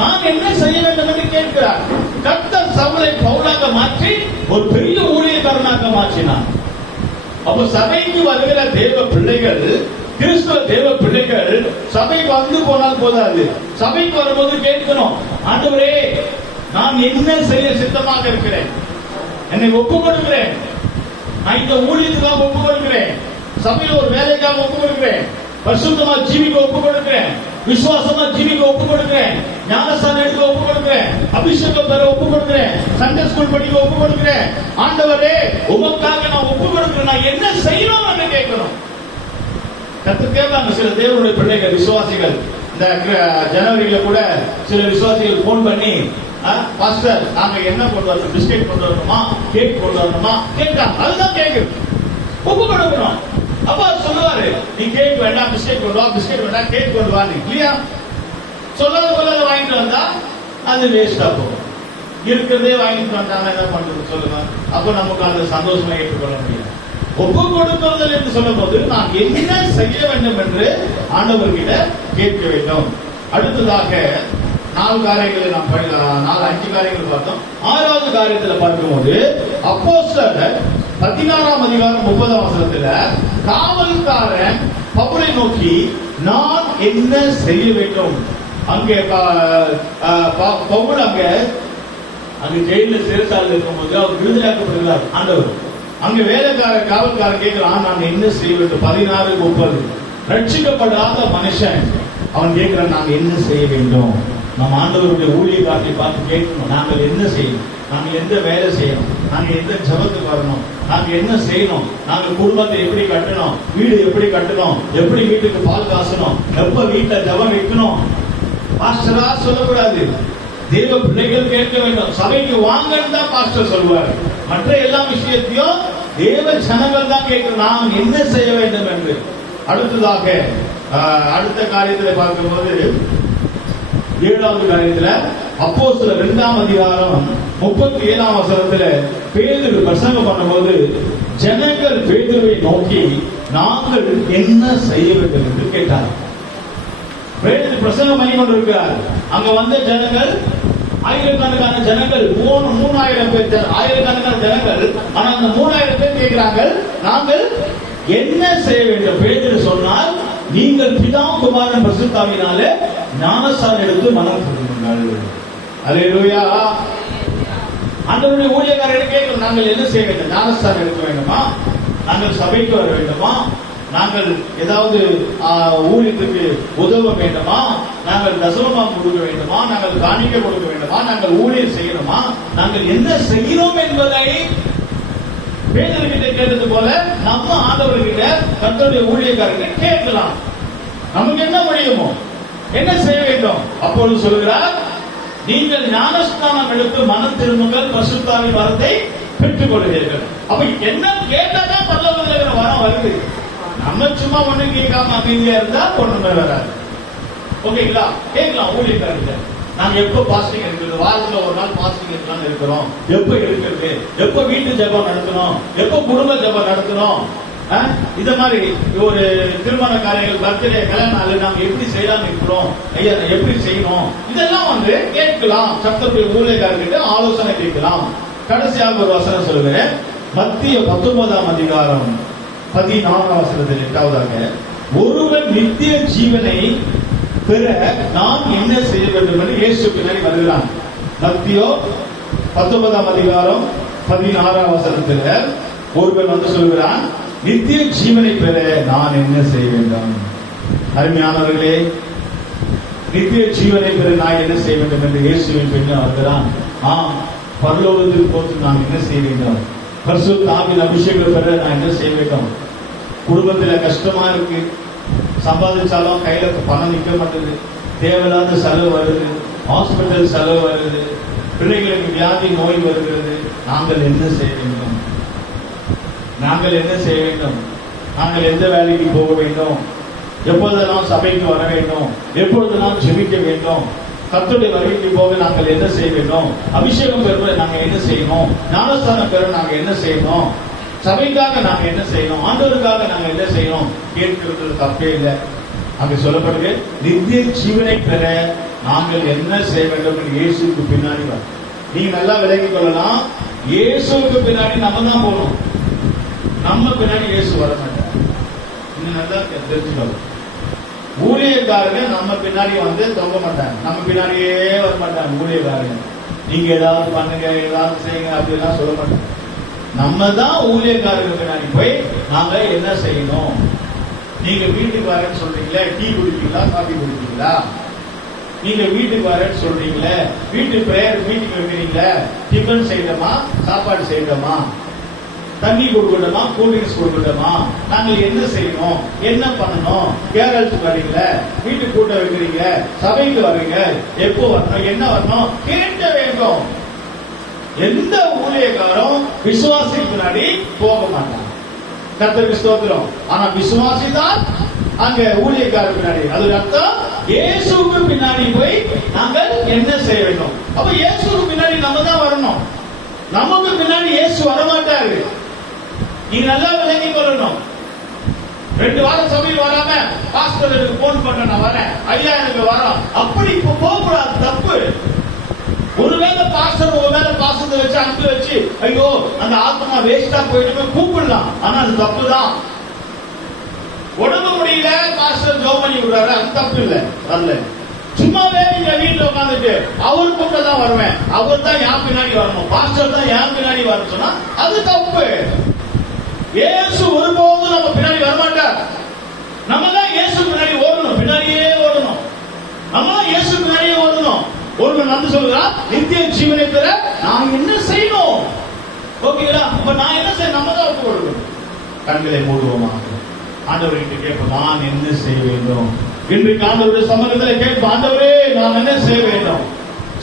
நான் என்ன செய்ய வேண்டும் என்று கேட்கிறார். கர்த்தர் சவுலை பவுலாக மாற்றி ஒரு பெரிய ஊழியக்காரனாக மாற்றினார். அப்ப சபைக்கு வருகிற தேவ பிள்ளைகள், கிறிஸ்துவ தேவ பிள்ளைகள் சபைக்கு வந்து போனால் போதாது. சபைக்கு வரும்போது கேட்கணும், ஆண்டவரே நான் என்ன செய்ய சித்தமாக இருக்கிறேன், என்னை ஒப்பு கொடுக்கிறேன், நான் இந்த ஊழியத்துக்காக ஒப்பு கொடுக்கிறேன், சபையில் ஒரு வேலைக்காக ஒப்பு கொடுக்கிறேன், பரிசுத்தமா ஜீவிக்க ஒப்பு கொடுக்கிறேன், விசுவாசமா ஜீவிக்க ஒப்பு கொடுக்கிறேன், ஞானஸ்தானம் எடுக்க ஒப்பு கொடுக்கிறேன், அபிஷேகம் பெற ஒப்பு கொடுக்கிறேன், சண்டே ஸ்கூல் படிக்க ஒப்பு கொடுக்கிறேன். ஆண்டவரே உமக்காக நான் ஒப்பு கொடுக்கிறேன், நான் என்ன செய்யணும் என்று கேட்கணும். கத்து கேட்பாங்க சில தேவனுடைய பிள்ளைகள், விசுவாசிகள். இந்த ஜனவரியில கூட சில விசுவாசிகள் போன் பண்ணி, பாஸ்டர் நாங்க என்ன கொண்டு வரணும், பிஸ்கெட் கொண்டு வரணுமா, கேக் கொண்டு வரணுமா கேட்காங்க. அதுதான் கேட்குது, ஒப்பு கொடுக்கணும். அப்பா சொல்லுவாரு, நீ கேக் வேண்டாம், பிஸ்கெட் கொண்டு வா, பிஸ்கெட் வேண்டாம், கேக் கொண்டு வா இல்லையா? சொல்லாத வாங்கிட்டு வந்தா அது வேஸ்டா போகும். இருக்கிறதே வாங்கிட்டு வந்தாங்க, என்ன பண்றது சொல்லுங்க? அப்ப நமக்கு அந்த சந்தோஷமா ஏற்றுக்கொள்ள முடியாது. ஒப்பு கொடுக்குதல் என்று சொல்லும் போது நான் என்ன செய்ய வேண்டும் என்று ஆண்டவர்கிட்ட கேட்க வேண்டும். அடுத்ததாக 4 காரியங்களை நாம் 5 காரியங்கள் பார்த்தோம். 6வது காரியத்தில் பார்க்கும்போது அப்போஸ்தலர் 16ஆம் அதிகாரம் 30ஆம் வசனத்துல காவல்காரன் பவுலை நோக்கி நான் என்ன செய்ய வேண்டும்? அங்கே பவுல் அங்க ஜெயில சிறைச்சாலையில் இருக்கும்போது அவர் விடுதலையாக்கப்படுகிறார் ஆண்டவர். அங்க காவல்காரன் கேட்கிறான் நான் என்ன செய்ய வேண்டும்? 16:30 ரட்சிக்கப்படாத மனுஷன் அவன் கேட்கிறான் நாங்க என்ன செய்ய வேண்டும்? நம்ம ஆண்டவருடைய ஊழியக்காரத்தை பார்த்து கேட்கணும், நாங்கள் என்ன செய்யணும், நாங்கள் எந்த வேலை செய்யணும், நாங்க எந்த ஜபத்துக்கு வரணும், நாங்க என்ன செய்யணும், நாங்க குடும்பத்தை எப்படி கட்டணும், வீடு எப்படி கட்டணும், எப்படி வீட்டுக்கு பால் காசணும், எப்ப வீட்டுல ஜபம் வைக்கணும். பாஸ்டரா சொல்லக்கூடாது, தேவ பிள்ளைகள் கேட்க வேண்டும். சபைக்கு வாங்கன்னு தான் பாஸ்டர் சொல்லுவார். மற்ற எல்லா விஷயத்தையும் தேவ ஜனங்கள் தான் கேட்கணும் நாம் என்ன செய்ய வேண்டும் என்று. அடுத்ததாக அடுத்த காரியத்தில் பார்க்கும்போது 7வது காரியத்துல அப்போஸ்தலர் 2ஆம் அதிகாரம் 37ஆம் வசனத்துல பேதுரு பிரசங்கம் பண்ணும்போது ஜனங்கள் பேதுருவை நோக்கி நாங்கள் என்ன செய்ய வேண்டும் என்று கேட்டார். பேதுரு பிரசங்கம் பண்ணி கொண்டிருக்கிறார். அங்க வந்த ஜனங்கள் ஆயிரக்கணக்கான ஜனங்கள், 3000 பேர், ஆயிரக்கணக்கான ஜனங்கள். ஆனா அந்த 3000 பேர் கேட்கிறாங்க நாங்கள் என்ன செய்ய வேண்டும்? பேதுரு சொன்னால் நீங்கள் பிதா குமாரன் பரிசுத்தாவினாலே ஞானஸ்நானம் எடுத்து மனம் திரும்புங்கள். அல்லேலூயா. ஆண்டவருடைய ஊழியக்காரர்கள் கேட்கிறோம் நாங்கள் என்ன செய்ய வேண்டும்? ஞானஸ்நானம் எடுக்க வேண்டுமா? நாங்கள் சபைக்கு வர வேண்டுமா? நாங்கள் ஏதாவது ஊழியத்துக்கு உதவ வேண்டுமா? நாங்கள் தசமமாக கொடுக்க வேண்டுமா? நாங்கள் காணிக்கை கொடுக்க வேண்டுமா? நாங்கள் ஊழியர் செய்யணுமா? நாங்கள் என்ன செய்கிறோம் என்பதை பேதுருகிட்ட கேட்டது போல நம்ம ஆண்டவர்கிட்ட கர்த்தருடைய ஊழியக்காரர்கள் கேட்கலாம். நமக்கு என்ன முடியுமோ என்ன செய்ய வேண்டும்? அப்பொழுது சொல்கிறார் நீங்கள் ஞானஸ்நானம் எடுத்து மனம் திரும்புங்கள், பரிசுத்தாவின் வரத்தை பெற்றுக் கொள்கிறீர்கள். அப்ப என்ன கேட்டாதான் பரலோகத்தில் வரம் வருது. நம்ம சும்மா ஒண்ணு கேட்காம அமைதியா இருந்தா ஒண்ணுமே வராது. ஓகேங்களா? கேட்கலாம் ஊழியக்காரர்கள் நாங்க எப்ப பாஸ்டிங் இருக்கிறது, வாரத்துல ஒரு நாள் பாஸ்டிங் இருக்கலாம்னு இருக்கிறோம், எப்ப இருக்கிறது, எப்ப வீட்டு ஜபம் நடத்தணும், எப்ப குடும்ப ஜபம் நடத்தணும், இந்த மாதிரி ஒரு திருமண காரியங்கள், பர்த்டே, கல்யாண நாள் நாங்க எப்படி செய்யலாம் இருக்கிறோம், ஐயா எப்படி செய்யணும், இதெல்லாம் கேட்கலாம். கர்த்தருடைய ஊழியக்காரர்கிட்ட ஆலோசனை கேட்கலாம். கடைசியாக ஒரு வசனம் சொல்லுகிறேன். மத்திய 19ஆம் அதிகாரம் 14ஆம் வசனத்தில் 8வதாக ஒருவன் நித்திய ஜீவனை பெற நான் என்ன செய்ய வேண்டும் என்று இயேசு பின்னாடி வருகிறான். மத்தியோ 19ஆம் அதிகாரம் 16ஆம் வசனத்தில் ஒருவன் சொல்கிறான் நித்திய ஜீவனை பெற நான் என்ன செய்ய வேண்டும்? அருமையானவர்களே, நித்திய ஜீவனை பெற நான் என்ன செய்ய வேண்டும் என்று இயேசுவின் பின்னே வருகிறான். பரலோகத்தில் போட்டு நான் என்ன செய்ய வேண்டும்? பரிசுத்த ஆவியின் அபிஷேகம் பெற நான் என்ன செய்ய வேண்டும்? குடும்பத்தில் கஷ்டமா இருக்கு, சம்பாதிச்சாலும் கையில பணம் நிக்க மாட்டேது, தேவையில்லாத செலவு வருது, ஹாஸ்பிட்டல் செலவு வருது, பிள்ளைகளுக்கு வியாதி நோய் வருகிறது. நாங்கள் என்ன செய்ய வேண்டும்? நாங்கள் என்ன செய்ய வேண்டும்? நாங்கள் எந்த வேலைக்கு போக வேண்டும்? எப்பொழுதெல்லாம் சபைக்கு வர வேண்டும்? எப்பொழுதெல்லாம் ஜெபிக்க வேண்டும்? கர்த்தருடைய வருகைக்கு போக நாங்கள் என்ன செய்ய வேண்டும்? அபிஷேகம் பெறுவதை நாங்கள் என்ன செய்யணும்? ஞானஸ்தானம் பெற நாங்கள் என்ன செய்யணும்? சபைக்காக நாங்க என்ன செய்யணும்? ஆண்டவருக்காக நாங்க என்ன செய்யணும்? கேட்கிறது தப்பே இல்லை. அங்க சொல்லப்படுது நித்திய ஜீவனை பெற நாங்கள் என்ன செய்ய வேண்டும் என்று இயேசுக்கு பின்னாடி வர. நீங்க நல்லா விலகிக் கொள்ளலாம், இயேசுக்கு பின்னாடி நம்ம தான் போகணும், நம்ம பின்னாடி இயேசு வர மாட்டார். இன்னும் நல்லா தெரிஞ்சுக்கணும். ஊழியக்காரங்க நம்ம பின்னாடி தொங்க மாட்டாங்க, நம்ம பின்னாடியே வர மாட்டாங்க. ஊழியக்காரங்க நீங்க ஏதாவது பண்ணுங்க, ஏதாவது செய்யுங்க அப்படிலாம் சொல்ல மாட்டாங்க. நம்ம தான் ஊழியக்காரர்கள் பின்னாடி போய் நாங்க என்ன செய்யணும்? நீங்க வீட்டுக்கு வரேன்னு சொல்றீங்களே, டீ குடிப்பீங்களா, காபி குடிப்பீங்களா? நீங்க வீட்டுக்கு வரேன்னு சொல்றீங்களே, வீட்டு பிரேயர் மீட்டிங் வைக்கிறீங்களே, டிஃபன் செய்யணுமா, சாப்பாடு செய்யணுமா, தண்ணி கொடுக்கணுமா, கூல்ட்ரிங்க்ஸ் கொடுக்கணுமா? நாங்கள் என்ன செய்யணும்? என்ன பண்ணணும்? கேரளத்துக்கு வரீங்கள, வீட்டுக்கு கூட்ட வைக்கிறீங்க, சபைக்கு வரீங்க, எப்போ வரணும், என்ன வரணும் கேட்க வேண்டும். எந்த ஊழியக்காரும் விசுவாசிக்கு முன்னாடி போக மாட்டாங்க. கர்த்தருக்கு ஸ்தோத்திரம். ஆனா விசுவாசி தான் அங்க ஊழியக்காரர் பின்னாடி. அது அர்த்தம் இயேசுவுக்கு பின்னாடி போய் நாங்கள் என்ன செய்ய வேண்டும்? அப்ப இயேசுவுக்கு பின்னாடி நம்ம தான் வரணும். நமக்கு பின்னாடி இயேசு வரமாட்டாரு. நீங்க நல்லா விளங்கி கொள்ளணும். 2 வாரம் சபையில் வராம பாஸ்டர் எனக்கு போன் பண்ண, நான் வரேன் ஐயா எனக்கு வரோம், அப்படி இப்ப போகக்கூடாது, தப்பு. ஒருவேளை பாஸ்டர் உங்க மேல பாசத்தை வச்சு அன்பு வச்சு ஐயோ அந்த ஆத்மா வேஸ்டா போயிட்டு கூப்பிடலாம், ஆனா அது தப்பு தான். உடம்பு முடியல பாஸ்டர் ஜோம் பண்ணி விடுறாரு, அது தப்பு இல்ல. அல்ல, சும்மாவே நீங்க வீட்டுல உட்காந்துட்டு அவர் கூட்ட தான் வருவேன், அவர் தான் என் பின்னாடி வரணும், பாஸ்டர் தான் என் பின்னாடி வர சொன்னா அது தப்பு. இயேசு ஒருபோதும் நம்ம பின்னாடி வரமாட்டார். நம்ம தான் இயேசு பின்னாடி ஓடணும், பின்னாடியே ஓடணும். நம்ம தான் இயேசு பின்னாடியே ஓடணும். ஒருவன் வந்து சொல்லுறான், நித்திய ஜீவனை பெற நான் என்ன செய்யணும்? ஓகேங்களா? அப்ப நான் என்ன செய்ய, நம்ம தான் ஒப்பு கொடுக்கணும். கண்களை மூடுவோமாக ஆண்டவர்கிட்ட கேட்போம், நான் என்ன செய்ய வேண்டும்? இன்றைக்கு ஆண்டவருடைய சமூகத்தில் கேட்போம், ஆண்டவரே நான் என்ன செய்ய வேண்டும்?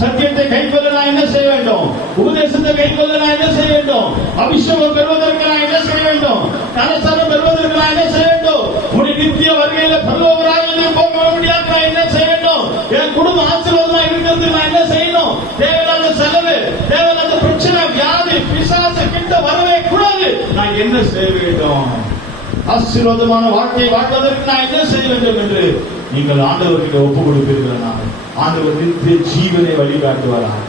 சத்தியத்தை கைக்கொள்ள நான் என்ன செய்ய வேண்டும்? உபதேசத்தை கைக்கொள்ள நான் என்ன செய்ய வேண்டும்? அபிஷேகம் பெறுவதற்கு நான் என்ன செய்ய வேண்டும்? கனசரம் பெறுவதற்கு நான் என்ன செய்ய வேண்டும்? உடைய நித்திய வருகையில பரலோகராஜ்யத்திலே போக முடியாது நான் என்ன செய்ய வேண்டும்? என் குடும்ப ஆசீர்வாதமா இருக்கிறதுக்கு நான் என்ன செய்யணும்? தேவையில்லாத செலவு, தேவையில்லாத பிரச்சனை, வியாதி, பிசாசு கிட்ட வரவே கூடாது. நான் என்ன செய்ய வேண்டும்? ஆசீர்வாதமான வாழ்க்கையை வாழ்வதற்கு நான் என்ன செய்ய வேண்டும் என்று நீங்கள் ஆண்டவர்கிட்ட ஒப்பு கொடுப்பீர்கள். ஆண்டவர் நித்திய ஜீவனை வழிகாட்டுவாராக.